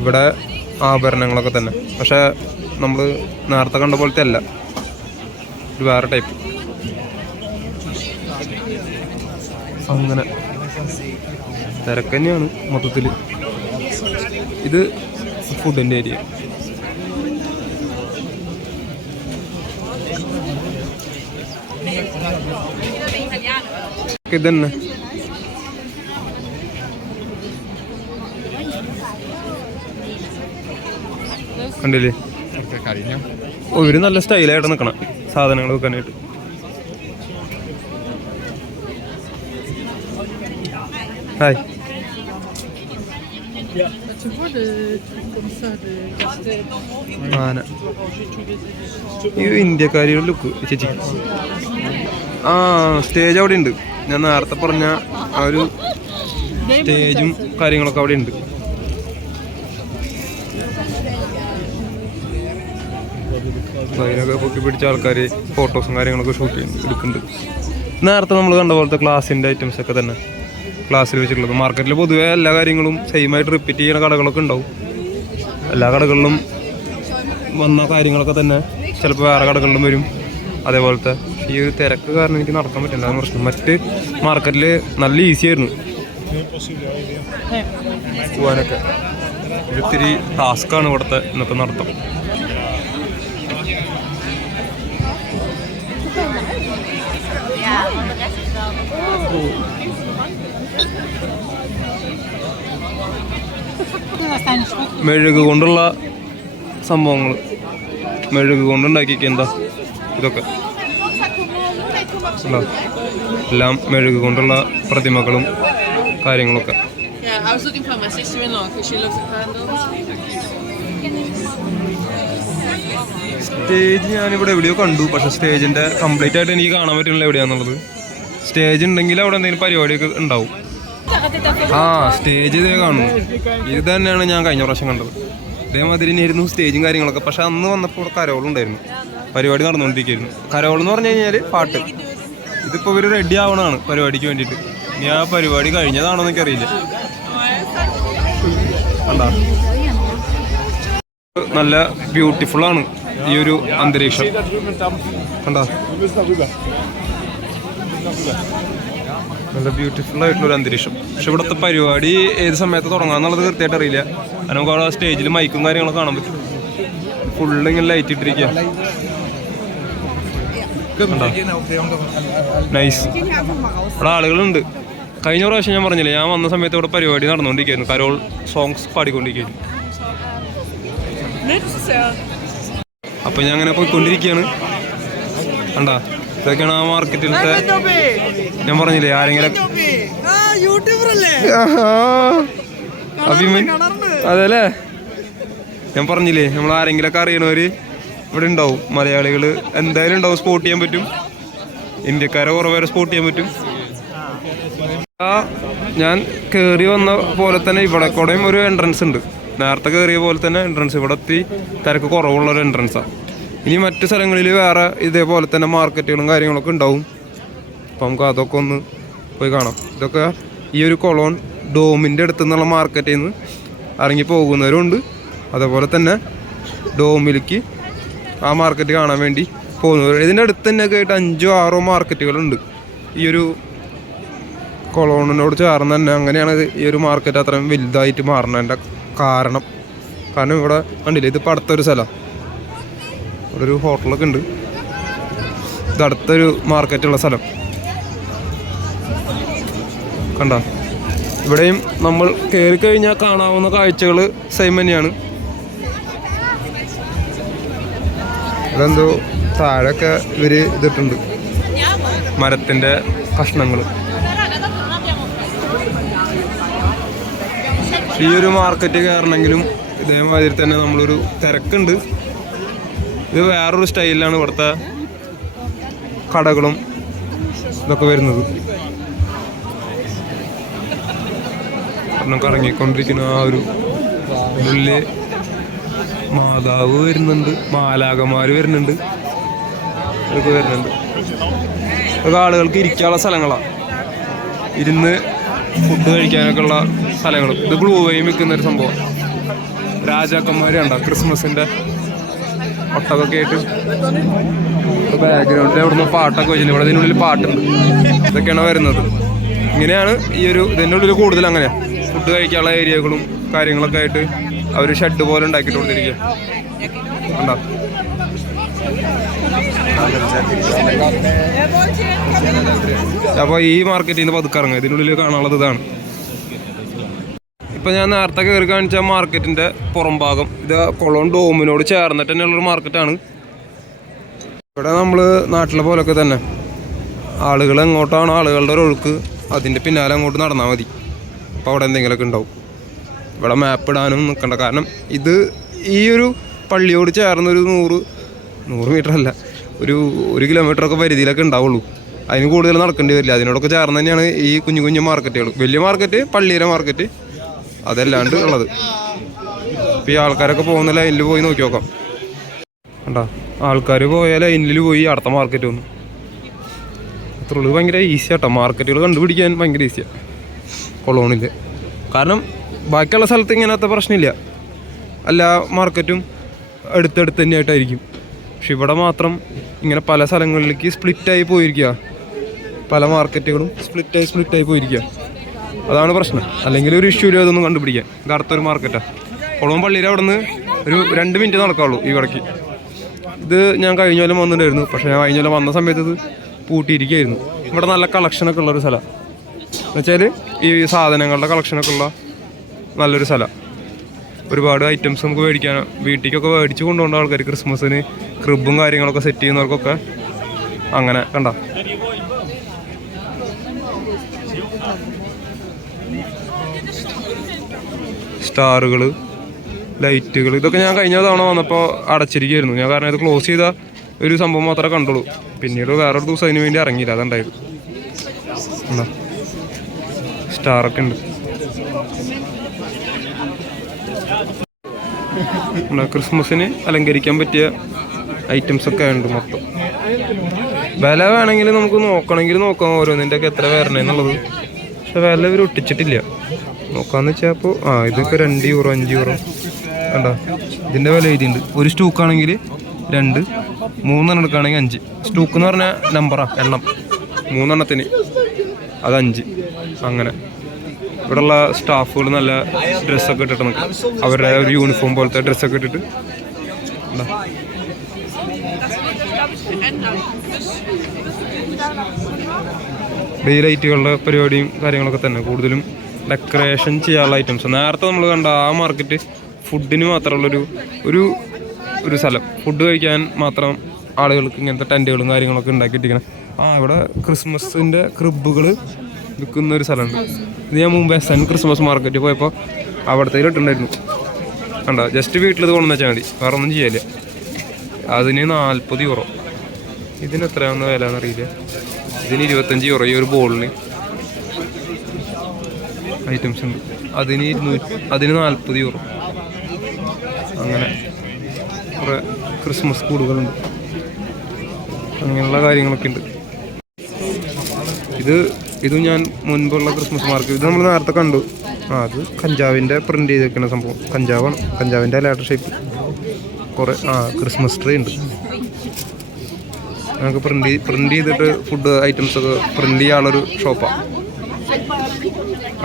ഇവിടെ ആഭരണങ്ങളൊക്കെ തന്നെ, പക്ഷേ നമ്മൾ നേരത്തെ കണ്ട പോലത്തെ അല്ല, ഒരു വേറെ ടൈപ്പ്. അങ്ങനെ തിരക്ക് തന്നെയാണ് മൊത്തത്തിൽ. ഇത് ഫുഡിൻ്റെ ഏരിയ. ഇതന്നെ കണ്ടില്ലേ? ഓ ഇവര് നല്ല സ്റ്റൈലായിട്ട് നിൽക്കണം സാധനങ്ങൾ വെക്കാനായിട്ട്. ഹായ്. ആന ഈ ഇന്ത്യക്കാരിയുടെ ലുക്ക് ചേച്ചി. ആ സ്റ്റേജ് അവിടെ ഉണ്ട്. ഞാൻ നേരത്തെ പറഞ്ഞ ആ ഒരു സ്റ്റേജും കാര്യങ്ങളൊക്കെ അവിടെ ഉണ്ട്. അതിനൊക്കെ പൊക്കി പിടിച്ച ആൾക്കാർ ഫോട്ടോസും കാര്യങ്ങളൊക്കെ ഷൂട്ട് എടുക്കുന്നുണ്ട്. നേരത്തെ നമ്മൾ കണ്ട പോലത്തെ ഗ്ലാസിൻ്റെ ഐറ്റംസ് ഒക്കെ തന്നെ ഗ്ലാസ്സിൽ വെച്ചിട്ടുള്ളത്. മാർക്കറ്റിൽ പൊതുവെ എല്ലാ കാര്യങ്ങളും സെയിമായിട്ട് റിപ്പീറ്റ് ചെയ്യുന്ന കടകളൊക്കെ ഉണ്ടാവും. എല്ലാ കടകളിലും വന്ന കാര്യങ്ങളൊക്കെ തന്നെ ചിലപ്പോൾ വേറെ കടകളിലും വരും അതേപോലത്തെ. ഈ ഒരു തിരക്ക് കാരണം എനിക്ക് നടക്കാൻ പറ്റില്ല, അതാണ് പ്രശ്നം. മറ്റ് മാർക്കറ്റിൽ നല്ല ഈസി ആയിരുന്നു പോകാനൊക്കെ. ഒത്തിരി ടാസ്ക്കാണ് ഇവിടുത്തെ ഇന്നത്തെ നടത്തം. മെഴുക് കൊണ്ടുള്ള സംഭവങ്ങൾ, മെഴുക് കൊണ്ടുണ്ടാക്കിക്ക എന്താ ഇതൊക്കെ എല്ലാം മെഴുക് കൊണ്ടുള്ള പ്രതിമകളും കാര്യങ്ങളൊക്കെ. സ്റ്റേജ് ഞാനിവിടെ എവിടെയോ കണ്ടു, പക്ഷെ സ്റ്റേജിൻ്റെ കംപ്ലീറ്റ് ആയിട്ട് എനിക്ക് കാണാൻ പറ്റുന്നില്ല എവിടെയാണെന്നുള്ളത്. സ്റ്റേജ് ഉണ്ടെങ്കിൽ അവിടെ എന്തെങ്കിലും പരിപാടിയൊക്കെ ഉണ്ടാവും. ആ സ്റ്റേജ് ഇതേ കാണുന്നു. ഇത് തന്നെയാണ് ഞാൻ കഴിഞ്ഞ പ്രാവശ്യം കണ്ടത്. ഇതേമാതിരി തന്നെയായിരുന്നു സ്റ്റേജും കാര്യങ്ങളൊക്കെ. പക്ഷെ അന്ന് വന്നപ്പോൾ ഇവിടെ കരോളുണ്ടായിരുന്നു, പരിപാടി നടന്നുകൊണ്ടിരിക്കുകയായിരുന്നു. കരോൾ എന്ന് പറഞ്ഞു കഴിഞ്ഞാൽ പാട്ട്. ഇതിപ്പോൾ ഇവർ റെഡി ആവണതാണ് പരിപാടിക്ക് വേണ്ടിയിട്ട്. ഇനി ആ പരിപാടി കഴിഞ്ഞതാണോ എന്നൊക്കെ അറിയില്ല. കണ്ടാ നല്ല ബ്യൂട്ടിഫുള്ളാണ് ഈ ഒരു അന്തരീക്ഷം. കണ്ടാ നല്ല ബ്യൂട്ടിഫുൾ ആയിട്ടുള്ളൊരു അന്തരീക്ഷം. പക്ഷെ ഇവിടുത്തെ പരിപാടി ഏത് സമയത്ത് തുടങ്ങാന്നുള്ളത് കൃത്യമായിട്ട് അറിയില്ല. കാരണം നമുക്ക് അവിടെ സ്റ്റേജിൽ മൈക്കും കാര്യങ്ങളൊക്കെ കാണാൻ പറ്റും. ഫുള്ള് ഇങ്ങനെ ലൈറ്റ് ഇട്ടിരിക്കുക. നൈസ്. ഇവിടെ ആളുകളുണ്ട്. കഴിഞ്ഞ പ്രാവശ്യം ഞാൻ പറഞ്ഞില്ലേ, ഞാൻ വന്ന സമയത്ത് ഇവിടെ പരിപാടി നടന്നുകൊണ്ടിരിക്കുകയായിരുന്നു. Carol songs പാടിക്കൊണ്ടിരിക്കുകയായിരുന്നു. അപ്പം ഞാൻ അങ്ങനെ പോയിക്കൊണ്ടിരിക്കുകയാണ്. കണ്ടാ ഇതൊക്കെയാണ് ആ മാർക്കറ്റിലത്തെ. ഞാൻ പറഞ്ഞില്ലേ ആരെങ്കിലും അഭിമൻ അതെല്ലേ, ഞാൻ പറഞ്ഞില്ലേ നമ്മൾ ആരെങ്കിലൊക്കെ അറിയണവര് ഇവിടെ ഉണ്ടാവും. മലയാളികൾ എന്തായാലും ഉണ്ടാവും, സ്പോട്ട് ചെയ്യാൻ പറ്റും. ഇന്ത്യക്കാരെ കുറേ പേരെ സ്പോട്ട് ചെയ്യാൻ പറ്റും. ഞാൻ കയറി വന്ന പോലെ തന്നെ ഇവിടെ കൂടെയും ഒരു എൻട്രൻസ് ഉണ്ട്. നേരത്തെ കയറിയ പോലെ തന്നെ എൻട്രൻസ്. ഇവിടെ ഒത്തിരി തിരക്ക് കുറവുള്ളൊരു എൻട്രൻസാണ്. ഇനി മറ്റു സ്ഥലങ്ങളിൽ വേറെ ഇതേപോലെ തന്നെ മാർക്കറ്റുകളും കാര്യങ്ങളൊക്കെ ഉണ്ടാവും. അപ്പം നമുക്ക് അതൊക്കെ ഒന്ന് പോയി കാണാം. ഇതൊക്കെ ഈ ഒരു കൊളോൺ ഡോമിൻ്റെ അടുത്തു നിന്നുള്ള മാർക്കറ്റിൽ നിന്ന് ഇറങ്ങി പോകുന്നവരുണ്ട്. അതേപോലെ തന്നെ ഡോമിലേക്ക് ആ മാർക്കറ്റ് കാണാൻ വേണ്ടി പോകുന്നവർ. ഇതിൻ്റെ അടുത്ത് തന്നെയൊക്കെ ആയിട്ട് 5-6 മാർക്കറ്റുകളുണ്ട് ഈ ഒരു കൊളോണിനോട് ചേർന്ന് തന്നെ. അങ്ങനെയാണ് ഈ ഒരു മാർക്കറ്റ് അത്രയും വലുതായിട്ട് മാറുന്നതിൻ്റെ കാരണം. ഇവിടെ കണ്ടില്ലേ, ഇതിപ്പോൾ അടുത്തൊരു സ്ഥലമാണ്. ഇവിടെ ഒരു ഹോട്ടലൊക്കെ ഉണ്ട്. ഇത് അടുത്തൊരു മാർക്കറ്റുള്ള സ്ഥലം കണ്ട. ഇവിടെയും നമ്മൾ കയറി കഴിഞ്ഞാൽ കാണാവുന്ന കാഴ്ചകൾ സെയിം തന്നെയാണ്. ഇതെന്തോ താഴെയൊക്കെ ഇവർ ഇതിട്ടുണ്ട്, മരത്തിൻ്റെ കഷ്ണങ്ങൾ. ഈ ഒരു മാർക്കറ്റ് കയറണമെങ്കിലും ഇതേമാതിരി തന്നെ നമ്മളൊരു തിരക്കുണ്ട്. ഇത് വേറൊരു സ്റ്റൈലിലാണ് ഇവിടുത്തെ കടകളും ഇതൊക്കെ വരുന്നത്. കറങ്ങിക്കൊണ്ടിരിക്കുന്ന ആ ഒരു ഉള്ളിൽ മാതാവ് വരുന്നുണ്ട്, മാലാകന്മാർ വരുന്നുണ്ട്, ഇതൊക്കെ വരുന്നുണ്ട്. ഇതൊക്കെ ആളുകൾക്ക് ഇരിക്കാനുള്ള സ്ഥലങ്ങളാണ്, ഇരുന്ന് ഫുഡ് കഴിക്കാനൊക്കെ ഉള്ള സ്ഥലങ്ങൾ. ഇത് ബ്ലൂ വൈ വിൽക്കുന്നൊരു സംഭവം. രാജാക്കന്മാർ കണ്ട ക്രിസ്മസിൻ്റെ ഒട്ടകൊക്കെ ആയിട്ട് ബാക്ക്ഗ്രൗണ്ടിൽ അവിടുന്ന് പാട്ടൊക്കെ വെച്ചിട്ടുണ്ട്. ഇവിടെ ഇതിനുള്ളിൽ പാട്ടുണ്ട്. ഇതൊക്കെയാണ് വരുന്നത്. ഇങ്ങനെയാണ് ഈ ഒരു ഇതിൻ്റെ ഉള്ളിൽ കൂടുതൽ അങ്ങനെയാണ്. ഫുഡ് കഴിക്കാനുള്ള ഏരിയകളും കാര്യങ്ങളൊക്കെ ആയിട്ട് അവർ ഷെഡ് പോലെ ഉണ്ടാക്കിയിട്ട് കൊടുത്തിരിക്കുക. കണ്ടോ? അപ്പോൾ ഈ മാർക്കറ്റിൽ നിന്ന് പതുക്കെ ഇറങ്ങുക. ഇതിനുള്ളിൽ കാണാനുള്ളത് ഇതാണ്. ഇപ്പം ഞാൻ നേരത്തെ കയറി കാണിച്ച മാർക്കറ്റിൻ്റെ പുറം ഭാഗം ഇത് കൊളോൺ ഡോമിനോട് ചേർന്നിട്ട് തന്നെയുള്ളൊരു മാർക്കറ്റാണ്. ഇവിടെ നമ്മൾ നാട്ടിലെ പോലൊക്കെ തന്നെ ആളുകൾ എങ്ങോട്ടാണ് ആളുകളുടെ ഒരു ഒഴുക്ക്, അതിൻ്റെ പിന്നാലെ അങ്ങോട്ട് നടന്നാൽ മതി. അപ്പോൾ അവിടെ എന്തെങ്കിലുമൊക്കെ ഉണ്ടാവും. ഇവിടെ മാപ്പ് ഇടാനും നിൽക്കണ്ട. കാരണം ഇത് ഈ ഒരു പള്ളിയോട് ചേർന്നൊരു 100 മീറ്റർ അല്ല, ഒരു കിലോമീറ്ററൊക്കെ പരിധിയിലൊക്കെ ഉണ്ടാവുള്ളൂ. അതിന് കൂടുതൽ നടക്കേണ്ടി വരില്ല. അതിനോടൊക്കെ ചേർന്ന് തന്നെയാണ് ഈ കുഞ്ഞു കുഞ്ഞു മാർക്കറ്റുകൾ. വലിയ മാർക്കറ്റ് പള്ളിയിലെ മാർക്കറ്റ് അതല്ലാണ്ട് ഉള്ളത്. ഇപ്പോൾ ഈ ആൾക്കാരൊക്കെ പോകുന്ന ലൈനിൽ പോയി നോക്കി നോക്കാം. കണ്ടാ, ആൾക്കാർ പോയ ലൈനിൽ പോയി അടുത്ത മാർക്കറ്റ് വന്നു. അത്രയുള്ളൂ. ഭയങ്കര ഈസി ആട്ടോ മാർക്കറ്റുകൾ കണ്ടുപിടിക്കാൻ, ഭയങ്കര ഈസിയാണ് കൊളോണിൽ. കാരണം ബാക്കിയുള്ള സ്ഥലത്ത് ഇങ്ങനത്തെ പ്രശ്നമില്ല. എല്ലാ മാർക്കറ്റും അടുത്തടുത്ത് തന്നെയായിട്ടായിരിക്കും. പക്ഷെ ഇവിടെ മാത്രം ഇങ്ങനെ പല സ്ഥലങ്ങളിലേക്ക് സ്പ്ലിറ്റായി പോയിരിക്കുക. പല മാർക്കറ്റുകളും സ്പ്ലിറ്റായി പോയിരിക്കുക. അതാണ് പ്രശ്നം. അല്ലെങ്കിൽ ഒരു ഇഷ്യൂ ഇല്ല അതൊന്നും കണ്ടുപിടിക്കാൻ. ഇത് അടുത്തൊരു മാർക്കറ്റാണ്. കൊളോൺ പള്ളിയിൽ അവിടെ നിന്ന് ഒരു 2 മിനിറ്റ് നടക്കാവുള്ളൂ ഈ ഇടയ്ക്ക്. ഇത് ഞാൻ കഴിഞ്ഞ കൊല്ലം വന്നിട്ടുണ്ടായിരുന്നു. പക്ഷേ ഞാൻ കഴിഞ്ഞ കൊല്ലം വന്ന സമയത്ത് ഇത് പൂട്ടിയിരിക്കുകയായിരുന്നു. ഇവിടെ നല്ല കളക്ഷനൊക്കെ ഉള്ളൊരു സ്ഥലമാണ്. എന്നുവെച്ചാൽ ഈ സാധനങ്ങളുടെ കളക്ഷനൊക്കെ ഉള്ള നല്ലൊരു സ്ഥലമാണ്. ഒരുപാട് ഐറ്റംസ് നമുക്ക് മേടിക്കാൻ, വീട്ടിലേക്കൊക്കെ മേടിച്ച് കൊണ്ടുപോകേണ്ട ആൾക്കാർ ക്രിസ്മസിന് ക്രിബും കാര്യങ്ങളൊക്കെ സെറ്റ് ചെയ്യുന്നവർക്കൊക്കെ അങ്ങനെ കണ്ട. സ്റ്റാറുകൾ, ലൈറ്റുകൾ, ഇതൊക്കെ ഞാൻ കഴിഞ്ഞ തവണ വന്നപ്പോൾ അടച്ചിരിക്കുകയായിരുന്നു. ഞാൻ കാരണം ഇത് ക്ലോസ് ചെയ്ത ഒരു സംഭവം മാത്രമേ കണ്ടുള്ളൂ. പിന്നീട് വേറൊരു ദിവസം അതിന് വേണ്ടി ഇറങ്ങിയില്ല. അതുണ്ടായത് എന്താ സ്റ്റാറൊക്കെ ഉണ്ട്. ക്രിസ്മസിന് അലങ്കരിക്കാൻ പറ്റിയ ഐറ്റംസൊക്കെ ഉണ്ട് മൊത്തം. വില വേണമെങ്കിൽ നമുക്ക് നോക്കാം ഓരോന്നിൻ്റെ ഒക്കെ എത്ര വരണേന്നുള്ളത്. പക്ഷെ വില ഇവർ ഒട്ടിച്ചിട്ടില്ല. നോക്കാന്ന് വെച്ചാൽ അപ്പോൾ ഇതൊക്കെ €2 €5 കണ്ടോ. ഇതിൻ്റെ വില എഴുതിയിട്ടുണ്ട്. ഒരു സ്റ്റൂക്കാണെങ്കിൽ 2, 3 എടുക്കുകയാണെങ്കിൽ 5. സ്റ്റൂക്ക് എന്ന് പറഞ്ഞാൽ നമ്പറാണ്, എണ്ണം. 3 എണ്ണത്തിന് അത് 5. അങ്ങനെ ഇവിടെയുള്ള സ്റ്റാഫുകൾ നല്ല ഡ്രസ്സൊക്കെ ഇട്ടിട്ട് നിൽക്കും. അവരുടെ ഒരു യൂണിഫോം പോലത്തെ ഡ്രസ്സൊക്കെ ഇട്ടിട്ട് ഈ ലൈറ്റുകളുടെ പരിപാടിയും കാര്യങ്ങളൊക്കെ തന്നെ. കൂടുതലും ഡെക്കറേഷൻ ചെയ്യാനുള്ള ഐറ്റംസ്. നേരത്തെ നമ്മൾ കണ്ട ആ മാർക്കറ്റ് ഫുഡിന് മാത്രമുള്ളൊരു ഒരു സ്ഥലം. ഫുഡ് കഴിക്കാൻ മാത്രം ആളുകൾക്ക് ഇങ്ങനത്തെ ടെൻറ്റുകളും കാര്യങ്ങളൊക്കെ ഉണ്ടാക്കിയിട്ടിരിക്കണം. ഇവിടെ ക്രിസ്മസിൻ്റെ ക്രിബുകൾ വിൽക്കുന്നൊരു സ്ഥലമുണ്ട്. ഇത് ഞാൻ മുമ്പ് SN ക്രിസ്മസ് മാർക്കറ്റിൽ പോയപ്പോൾ അവിടത്തേക്ക് ഇട്ടുണ്ടായിരുന്നു. കണ്ടോ, ജസ്റ്റ് വീട്ടിൽ ഇത് കൊണ്ടുവന്ന് വെച്ചാൽ മതി, വേറെ ഒന്നും ചെയ്യാനില്ല. അതിന് 40 യൂറോ. ഇതിന് എത്രയാണെന്ന് വില എന്നറിയില്ല. ഇതിന് 25 യൂറോ. ഈ ഒരു ബോളിന് ഐറ്റംസ് ഉണ്ട്. അതിന് 40 യൂറോ. അങ്ങനെ കുറേ ക്രിസ്മസ് കൂടുകളുണ്ട്, അങ്ങനെയുള്ള കാര്യങ്ങളൊക്കെ ഉണ്ട്. ഇത് ഞാൻ മുൻപുള്ള ക്രിസ്മസ് മാർക്കറ്റ്, ഇത് നമ്മൾ നേരത്തെ കണ്ടു. അത് കഞ്ചാവിൻ്റെ പ്രിൻ്റ് ചെയ്തിരിക്കുന്ന സംഭവം. കഞ്ചാവാണ്, കഞ്ചാവിൻ്റെ ലാറ്റർ ഷേപ്പ്. കുറേ ക്രിസ്മസ് ട്രീ ഉണ്ട്. നമുക്ക് പ്രിൻ്റ് ചെയ്തിട്ട് ഫുഡ് ഐറ്റംസൊക്കെ പ്രിൻ്റ് ചെയ്യാനുള്ളൊരു ഷോപ്പാണ്.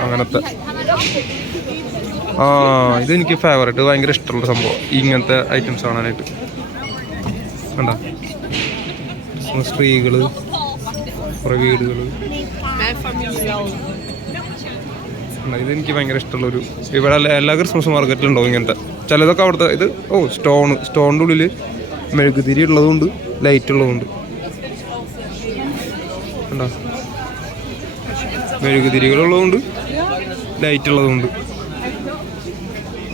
അങ്ങനത്തെ ഇതെനിക്ക് ഫേവറേറ്റ്, ഭയങ്കര ഇഷ്ടമുള്ള സംഭവം ഇങ്ങനത്തെ ഐറ്റംസ് കാണാനായിട്ട്. കണ്ട ക്രിസ്മസ് ട്രീകൾ, കുറേ വീടുകൾ. ഇതെനിക്ക് ഭയങ്കര ഇഷ്ടമുള്ളൊരു, ഇവിടെ എല്ലാ ക്രിസ്മസ് മാർക്കറ്റിലും ഉണ്ടാവും ഇങ്ങനത്തെ ചിലതൊക്കെ. അവിടുത്തെ ഇത് സ്റ്റോണിൻ്റെ ഉള്ളിൽ മെഴുകുതിരി ഉള്ളതുകൊണ്ട് ലൈറ്റ് ഉള്ളതുകൊണ്ട്. കണ്ടോ, മെഴുകുതിരികളുള്ളതുകൊണ്ട് ലൈറ്റ് ഉള്ളതുകൊണ്ട്.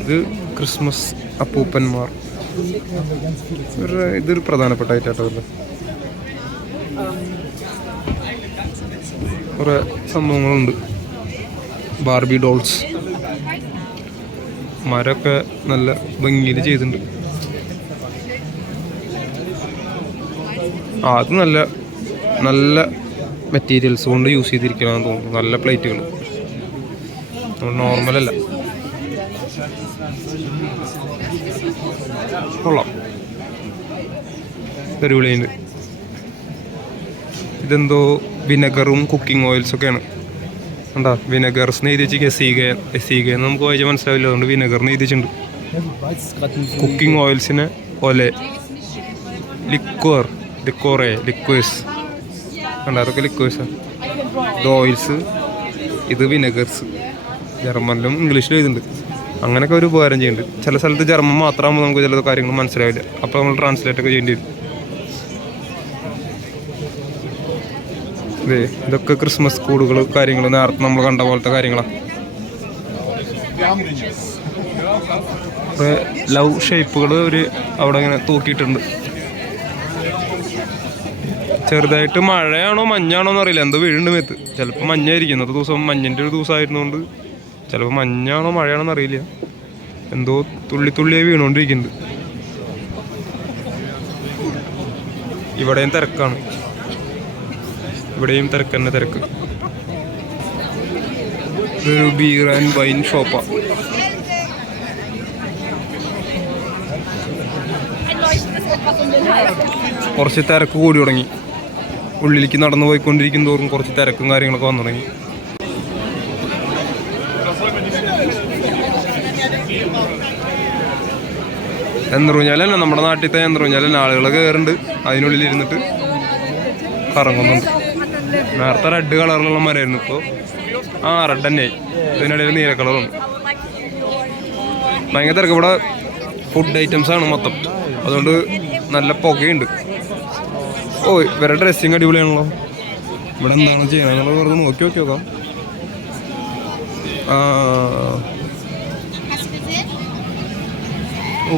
ഇത് ക്രിസ്മസ് അപ്പൂപ്പന്മാർ. ഇതൊരു പ്രധാനപ്പെട്ട ഐറ്റാട്ടല്ലേ. കുറേ സംഭവങ്ങളുണ്ട്. Barbie dolls. മരമൊക്കെ നല്ല ഭംഗിയിൽ ചെയ്തിട്ടുണ്ട്. അത് നല്ല നല്ല മെറ്റീരിയൽസ് കൊണ്ട് യൂസ് ചെയ്തിരിക്കണമെന്ന് തോന്നുന്നു. നല്ല പ്ലേറ്റുകൾ, നോർമലല്ല. കൊള്ളാം, തെരുവിളിയുണ്ട്. ഇതെന്തോ വിനെഗറും കുക്കിംഗ് ഓയിൽസൊക്കെയാണ്. കണ്ടാ, വിനെഗർസ് എഴുതി വെച്ച് എസീകയെന്ന് നമുക്ക് വായിച്ചാൽ മനസ്സിലാവില്ല, അതുകൊണ്ട് വിനെഗറിന് എഴുതി വെച്ചിട്ടുണ്ട്. കുക്കിംഗ് ഓയിൽസിന് ഒലെ, ലിക്വേഴ്സ്. കണ്ടാ, അതൊക്കെ ലിക്വേഴ്സാണ്. ഇത് ഓയിൽസ്, ഇത് വിനെഗർസ്. ജർമ്മനിലും ഇംഗ്ലീഷിലും എഴുതുന്നുണ്ട്. അങ്ങനെയൊക്കെ ഒരു ഉപകാരം ചെയ്യുന്നുണ്ട്. ചില സ്ഥലത്ത് ജർമ്മൻ മാത്രമാകുമ്പോൾ നമുക്ക് ചില കാര്യങ്ങൾ മനസ്സിലാവില്ല, അപ്പോൾ നമ്മൾ ട്രാൻസ്ലേറ്റ് ഒക്കെ ചെയ്യേണ്ടി വരും. ഇതൊക്കെ ക്രിസ്മസ് കൂടുകൾ, കാര്യങ്ങൾ നേരത്തെ നമ്മൾ കണ്ട പോലത്തെ കാര്യങ്ങളാണ്. കുറേ ലവ് ഷേപ്പുകൾ അവിടെ ഇങ്ങനെ തൂക്കിയിട്ടുണ്ട്. ചെറുതായിട്ട് മഴയാണോ മഞ്ഞാണോ എന്നറിയില്ല, എന്തോ വീഴുണ്ട് മേത്ത്. ചിലപ്പോൾ മഞ്ഞായിരിക്കും. ഇന്നത്തെ ദിവസം മഞ്ഞിൻ്റെ ഒരു ദിവസമായിരുന്നുകൊണ്ട് ചിലപ്പോൾ മഞ്ഞാണോ മഴയാണോ എന്നറിയില്ല. എന്തോ തുള്ളിയായി വീണുകൊണ്ടിരിക്കുന്നുണ്ട്. ഇവിടെയും തിരക്കാണ്, ഇവിടെയും തിരക്ക്. ഇതൊരു ബീർ ആൻഡ് വൈൻ ഷോപ്പാണ്. കുറച്ച് തിരക്ക് കൂടി തുടങ്ങി. ഉള്ളിലേക്ക് നടന്നു പോയിക്കൊണ്ടിരിക്കും തോറും കുറച്ച് തിരക്കും കാര്യങ്ങളൊക്കെ വന്നു തുടങ്ങി. യന്ത്രൂഞ്ഞാലല്ല, നമ്മുടെ നാട്ടിലത്തെ യന്ത്രൂഞ്ഞാലല്ല. ആളുകൾ കയറുന്നുണ്ട്, അതിനുള്ളിൽ ഇരുന്നിട്ട് കറങ്ങുന്നുണ്ട്. നേരത്തെ റെഡ് കളറിലുള്ള മരമായിരുന്നു, ഇപ്പോൾ റെഡ് തന്നെ ആയി. ഇതിനിടയിൽ നീല കളറുണ്ട്. ഭയങ്കര തിരക്ക്. ഇവിടെ ഫുഡ് ഐറ്റംസാണ് മൊത്തം, അതുകൊണ്ട് നല്ല പുകയുണ്ട്. ഇവരുടെ ഡ്രസ്സിങ് അടിപൊളിയാണല്ലോ. ഇവിടെ എന്താണ് ചെയ്യണമെന്നുള്ളത് വെറുതെ നോക്കി നോക്കാം.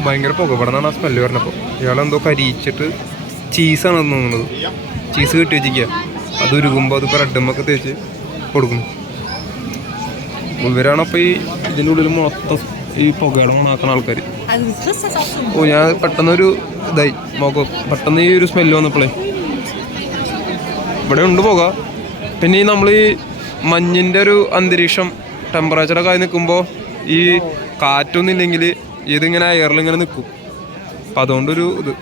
ഭയങ്കര പുക. ഇവിടെ നിന്നാണ് ആ സ്മെല്ല് പറഞ്ഞപ്പോൾ. ഇയാളെന്തോ കരിയിച്ചിട്ട് ചീസാണെന്ന് തോന്നുന്നത്. ചീസ് കെട്ടി വെച്ചിരിക്കുക. അത് ഉരുകുമ്പോൾ അത് ബ്രെഡുമൊക്കെ തേച്ച് കൊടുക്കുന്നു. ഇവരാണപ്പോൾ ഇതിൻ്റെ ഉള്ളിൽ മൊത്തം ഈ പുകയുടെ മണാക്കുന്ന ആൾക്കാർ. ഞാൻ പെട്ടെന്നൊരു ഇതായി മുഖം, പെട്ടെന്ന് ഈ ഒരു സ്മെല്ല് വന്നപ്പോഴേ. ഇവിടെ ഉണ്ട് പുക. പിന്നെ ഈ നമ്മൾ ഈ മഞ്ഞിൻ്റെ ഒരു അന്തരീക്ഷം, ടെമ്പറേച്ചറൊക്കെ ആയി നിൽക്കുമ്പോൾ ഈ കാറ്റൊന്നും ഇല്ലെങ്കിൽ ഇതിങ്ങനെ എയറിലിങ്ങനെ നിൽക്കും. അപ്പം അതുകൊണ്ടൊരു ഇത്.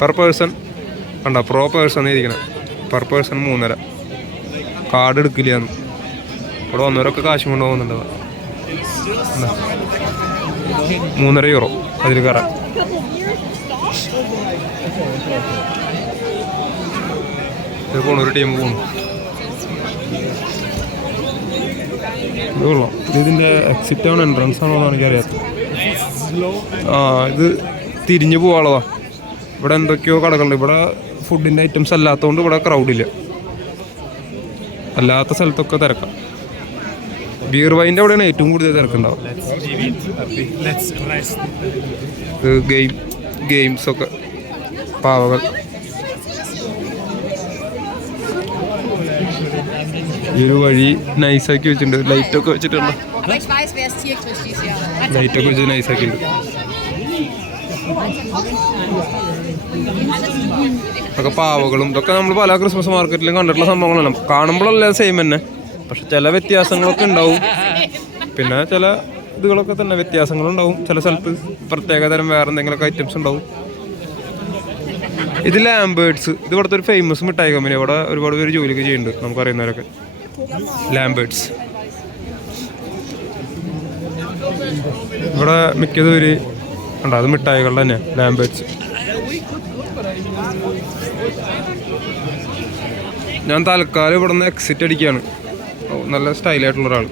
പെർ പേഴ്സൺ കണ്ട, പേഴ്സൺ ഇരിക്കണം. Per person 3.5. കാർഡ് എടുക്കില്ലാന്ന്. ഇവിടെ വന്നവരൊക്കെ കാശ് കൊണ്ടുപോകുന്നുണ്ടാവുക. 3.5 യൂറോ അതിൽ കയറാൻ. ഇത് പോണൊരു ടീം പോണു. ഇത് കൊള്ളാം. ഇതിൻ്റെ എക്സിറ്റ് ആണോ എൻട്രൻസ് ആണോ എന്നാണ് എനിക്കറിയാത്തത്. ഇത് തിരിഞ്ഞു പോവാനുള്ളതാ. ഇവിടെ എന്തൊക്കെയോ കടകളുണ്ട്. ഇവിടെ ഫുഡിൻ്റെ ഐറ്റംസ് അല്ലാത്തതുകൊണ്ട് ഇവിടെ ക്രൗഡില്ല. അല്ലാത്ത സ്ഥലത്തൊക്കെ തിരക്കാം. ബിയർ വൈൻ്റെ അവിടെയാണ് ഏറ്റവും കൂടുതൽ തിരക്കുണ്ടാവുക. ഗെയിംസൊക്കെ പാവകൾ. ഈ ഒരു വഴി നൈസാക്കി വെച്ചിട്ടുണ്ട്, ലൈറ്റൊക്കെ വെച്ചിട്ടുണ്ട്. ലൈറ്റൊക്കെ വെച്ച് നൈസാക്കിയിട്ടുണ്ട്. ഇതൊക്കെ പാവകളും ഇതൊക്കെ നമ്മൾ പല ക്രിസ്മസ് മാർക്കറ്റിലും കണ്ടിട്ടുള്ള സംഭവങ്ങളല്ല. കാണുമ്പോഴല്ല സെയിം തന്നെ, പക്ഷെ ചില വ്യത്യാസങ്ങളൊക്കെ ഉണ്ടാവും. പിന്നെ ചില ഇതുകളൊക്കെ തന്നെ വ്യത്യാസങ്ങളുണ്ടാവും. ചില സ്ഥലത്ത് പ്രത്യേകതരം വേറെ എന്തെങ്കിലുമൊക്കെ ഐറ്റംസ് ഉണ്ടാവും. ഇത് ലാംബേർഡ്സ്, ഇത് ഇവിടുത്തെ ഒരു ഫേമസ് മിഠായി കമ്പനി. ഇവിടെ ഒരുപാട് പേര് ജോലിയൊക്കെ ചെയ്യുന്നുണ്ട്, നമുക്കറിയുന്നവരൊക്കെ. ലാംബേർഡ്സ് ഇവിടെ മിക്കതും ഒരു ഉണ്ടോ, അത് മിഠായികളുടെ തന്നെ ലാംബേർഡ്സ്. ഞാൻ തൽക്കാലം ഇവിടെ നിന്ന് എക്സിറ്റ് അടിക്കുകയാണ്. നല്ല സ്റ്റൈലായിട്ടുള്ള ഒരാൾ.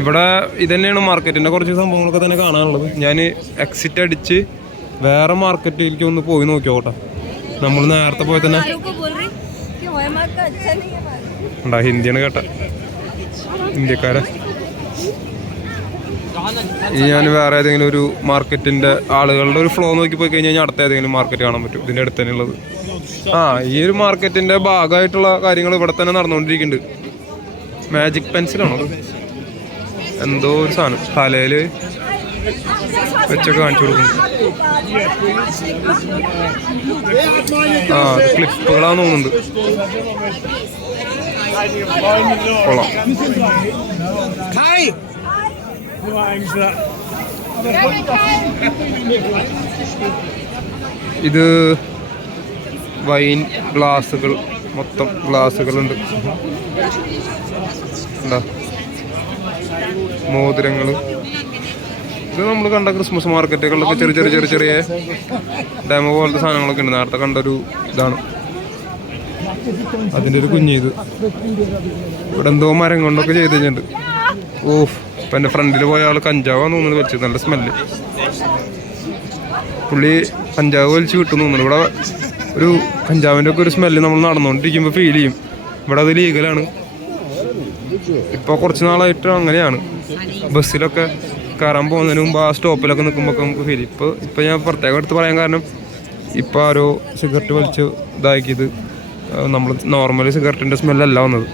ഇവിടെ ഇതന്നെയാണ് മാർക്കറ്റിൻ്റെ കുറച്ച് സംഭവങ്ങളൊക്കെ തന്നെ കാണാനുള്ളത്. ഞാൻ എക്സിറ്റ് അടിച്ച് വേറെ മാർക്കറ്റിലേക്ക് ഒന്ന് പോയി നോക്കിയോട്ടെ. നമ്മൾ നേരത്തെ പോയി തന്നെ ഉണ്ടാ, ഹിന്ദിയാണ് കേട്ട, ഇന്ത്യക്കാരെ. ഇനി ഞാൻ വേറെ ഏതെങ്കിലും ഒരു മാർക്കറ്റിൻ്റെ ആളുകളുടെ ഒരു ഫ്ലോ നോക്കി പോയി കഴിഞ്ഞാൽ അടുത്ത ഏതെങ്കിലും മാർക്കറ്റ് കാണാൻ പറ്റും ഇതിൻ്റെ അടുത്ത് തന്നെ ഉള്ളത്. ഈ ഒരു മാർക്കറ്റിൻ്റെ ഭാഗമായിട്ടുള്ള കാര്യങ്ങൾ ഇവിടെ തന്നെ നടന്നുകൊണ്ടിരിക്കുന്നുണ്ട്. മാജിക് പെൻസിലാണോ എന്തോ ഒരു സാധനം തലയിൽ വെച്ചൊക്കെ കാണിച്ചു കൊടുക്കുന്നു. ക്ലിപ്പുകളാന്ന് തോന്നുന്നുണ്ട്. കൊള്ളാം. ഇത് വൈൻ ഗ്ലാസുകൾ, മൊത്തം ഗ്ലാസുകളുണ്ട്. എന്താ മോതിരങ്ങൾ. ഇത് നമ്മൾ കണ്ട ക്രിസ്മസ് മാർക്കറ്റുകളിലൊക്കെ ചെറിയ ചെറിയ ചെറിയ ചെറിയ ഡെമോ പോലത്തെ സാധനങ്ങളൊക്കെ ഉണ്ട്. നേരത്തെ കണ്ടൊരു ഇതാണ്, അതിൻ്റെ ഒരു കുഞ്ഞ്. ഇത് ഇവിടെ എന്തോ മരം കൊണ്ടൊക്കെ ചെയ്ത് വെച്ചിട്ടുണ്ട്. ഇപ്പം എൻ്റെ ഫ്രണ്ടിൽ പോയ ആൾ കഞ്ചാവാന്ന് തോന്നുന്നത് വലിച്ചത്. നല്ല സ്മെല്ല്. പുള്ളി കഞ്ചാവ് വലിച്ച് കിട്ടും തോന്നുന്നു. ഇവിടെ ഒരു കഞ്ചാവിൻ്റെ ഒക്കെ ഒരു സ്മെല്ല് നമ്മൾ നടന്നുകൊണ്ടിരിക്കുമ്പോൾ ഫീൽ ചെയ്യും. ഇവിടെ അത് ലീഗലാണ്. ഇപ്പോൾ കുറച്ച് നാളായിട്ട് അങ്ങനെയാണ്. ബസ്സിലൊക്കെ കയറാൻ പോകുന്നതിന് മുമ്പ് ആ സ്റ്റോപ്പിലൊക്കെ നിൽക്കുമ്പോൾ നമുക്ക് ഫീൽ ചെയ്യും. ഇപ്പോൾ ഞാൻ പ്രത്യേകം എടുത്ത് പറയാൻ കാരണം, ഇപ്പോൾ ആരോ സിഗരറ്റ് വലിച്ച് ഇതാക്കിയത് നമ്മൾ നോർമൽ സിഗരറ്റിൻ്റെ സ്മെല്ലല്ല വന്നത്.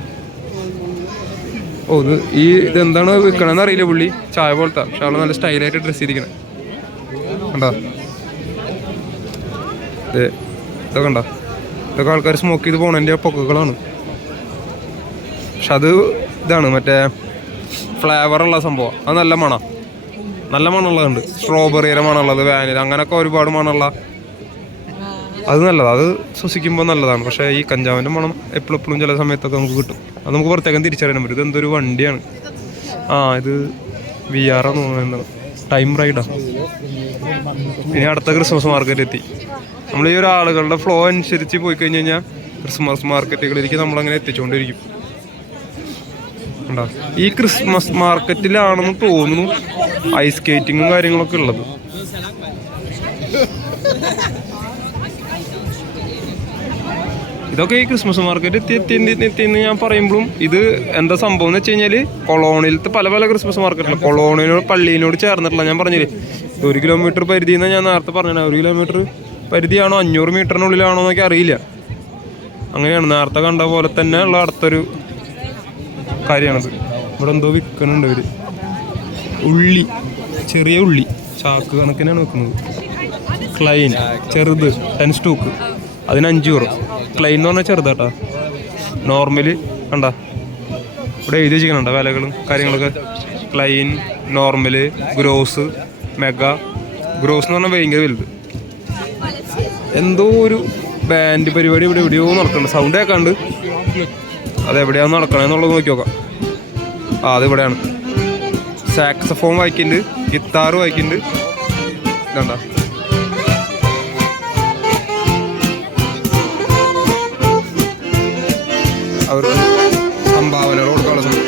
ഇതെന്താണ് വിൽക്കണമെന്ന് അറിയില്ല. പുള്ളി ചായ പോലത്തെ, പക്ഷെ ആൾ നല്ല സ്റ്റൈലായിട്ട് ഡ്രസ്സ് ചെയ്തിരിക്കണേ കണ്ടാ. ഇതൊക്കെ കണ്ടാ, ഇതൊക്കെ ആൾക്കാർ സ്മോക്ക് ചെയ്ത് പോണതിൻ്റെ പൊക്കകളാണ്. പക്ഷെ അത് ഇതാണ് മറ്റേ ഫ്ലേവറുള്ള സംഭവം. അത് നല്ല മണമുള്ളതുണ്ട്. സ്ട്രോബെറിയുടെ മണമുള്ളത്, വാനില, അങ്ങനെയൊക്കെ ഒരുപാട് മണമുള്ള അത് നല്ലതാണ്. അത് ശ്വസിക്കുമ്പോൾ നല്ലതാണ്. പക്ഷേ ഈ കഞ്ചാവിൻ്റെ മണം എപ്പോഴും ചില സമയത്തൊക്കെ നമുക്ക് കിട്ടും. അത് നമുക്ക് പ്രത്യേകം തിരിച്ചറിയാൻ പറ്റും. ഇതെന്തൊരു വണ്ടിയാണ്. ഇത് VR ആണെന്ന് തോന്നുന്നത്. ടൈം റൈഡാണ്. ഇനി അടുത്ത ക്രിസ്മസ് മാർക്കറ്റ് എത്തി. നമ്മൾ ഈ ഒരു ആളുകളുടെ ഫ്ലോ അനുസരിച്ച് പോയി കഴിഞ്ഞ് കഴിഞ്ഞാൽ ക്രിസ്മസ് മാർക്കറ്റുകളിലേക്ക് നമ്മളങ്ങനെ എത്തിച്ചുകൊണ്ടിരിക്കും. ഉണ്ടോ, ഈ ക്രിസ്മസ് മാർക്കറ്റിലാണെന്ന് തോന്നുന്നു ഐസ് സ്കേറ്റിങ്ങും കാര്യങ്ങളൊക്കെ ഉള്ളത്. ഇതൊക്കെ ഈ ക്രിസ്മസ് മാർക്കറ്റ് എത്തിയെന്ന് ഞാൻ പറയുമ്പോഴും ഇത് എന്താ സംഭവം എന്ന് വെച്ച് കഴിഞ്ഞാൽ, കൊളോണിയിലത്തെ പല പല ക്രിസ്മസ് മാർക്കറ്റില്ല, കൊളോണിയോട് പള്ളിയിനോട് ചേർന്നിട്ടുള്ള. ഞാൻ പറഞ്ഞില്ലേ 1 കിലോമീറ്റർ പരിധി എന്നാണ് ഞാൻ നേരത്തെ പറഞ്ഞത്. 1 കിലോമീറ്റർ പരിധിയാണോ 500 മീറ്ററിനുള്ളിലാണോ എന്നൊക്കെ അറിയില്ല. അങ്ങനെയാണ് നേരത്തെ കണ്ട പോലെ തന്നെ ഉള്ള അടുത്തൊരു കാര്യമാണത്. ഇവിടെ എന്തോ വിൽക്കുന്നുണ്ട് ഇവർ. ഉള്ളി, ചെറിയ ഉള്ളി ചാക്ക് കണക്കിനാണ് വെക്കുന്നത്. ക്ലൈൻ ചെറുത് 10 സ്റ്റൂക്ക്, അതിന് 5 €. ക്ലൈൻ എന്ന് പറഞ്ഞാൽ ചെറുതാട്ടാ. നോർമല് കണ്ട ഇവിടെ എഴുതി വെച്ചിരിക്കണുണ്ട വിലകളും കാര്യങ്ങളൊക്കെ. ക്ലൈൻ, നോർമല്, ഗ്രോസ്, മെഗാ. ഗ്രോസ് എന്ന് പറഞ്ഞാൽ ഭയങ്കര വലുത്. എന്തോ ഒരു ബാൻഡ് പരിപാടി ഇവിടെ എവിടെയോ നടക്കുന്നുണ്ട്. സൗണ്ട് കേൾക്കാണ്ട്. അതെവിടെയാണ് നടക്കണമെന്നുള്ളത് നോക്കി നോക്കാം. അതിവിടെയാണ്. സാക്സഫോൺ വായിക്കുന്നുണ്ട്, ഗിത്താറ് വായിക്കുന്നുണ്ട്. ഇതണ്ട അവർക്ക് സംഭാവനകൾ കൊടുക്കാനുള്ള സമയം.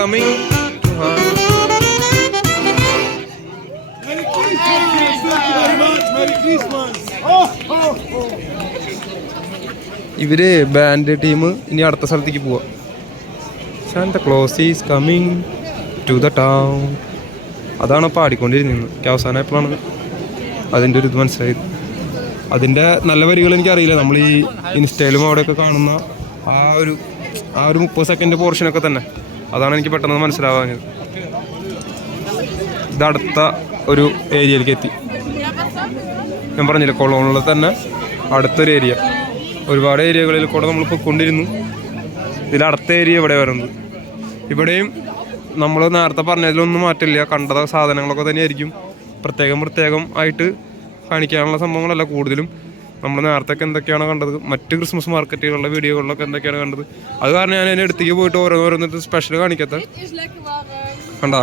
coming to her. ഇവര് ബാൻഡ് ടീം ഇനി അടുത്ത സ്ഥലത്തേക്ക് പോവാ. Santa Claus is coming to the town. അതാണ് പാടിക്കൊണ്ടിരുന്നത്. എനിക്ക് അവസാനമായപ്പോഴാണ് അതിൻ്റെ ഒരു ഇത് മനസ്സിലായത്. അതിൻ്റെ നല്ല വരികൾ എനിക്കറിയില്ല. നമ്മൾ ഈ ഇൻസ്റ്റയിലും അവിടെയൊക്കെ കാണുന്ന ആ ഒരു 30 സെക്കൻഡ് പോർഷനൊക്കെ തന്നെ, അതാണ് എനിക്ക് പെട്ടെന്ന് മനസ്സിലാവാഞ്ഞത്. ഇതടുത്ത ഒരു ഏരിയയിലേക്ക് എത്തി. ഞാൻ പറഞ്ഞില്ല, കൊളോണിൽ തന്നെ അടുത്തൊരു ഏരിയ. ഒരുപാട് ഏരിയകളിൽ കൂടെ നമ്മൾ പൊയ്ക്കൊണ്ടിരുന്നു. ഇതിലടുത്ത ഏരിയ ഇവിടെ വരുന്നത്. ഇവിടെയും നമ്മൾ നേരത്തെ പറഞ്ഞതിലൊന്നും മാറ്റില്ല. കണ്ട സാധനങ്ങളൊക്കെ തന്നെയായിരിക്കും. പ്രത്യേകം ആയിട്ട് കാണിക്കാനുള്ള സംഭവങ്ങളല്ല കൂടുതലും. നമ്മൾ നേരത്തെയൊക്കെ എന്തൊക്കെയാണ് കണ്ടത്, മറ്റ് ക്രിസ്മസ് മാർക്കറ്റുകളിലെ വീഡിയോകളിലൊക്കെ എന്തൊക്കെയാണ് കണ്ടത്. അത് കാരണം ഞാൻ അതിൻ്റെ അടുത്തേക്ക് പോയിട്ട് ഓരോന്നിട്ട് സ്പെഷ്യൽ കാണിക്കാത്ത കണ്ട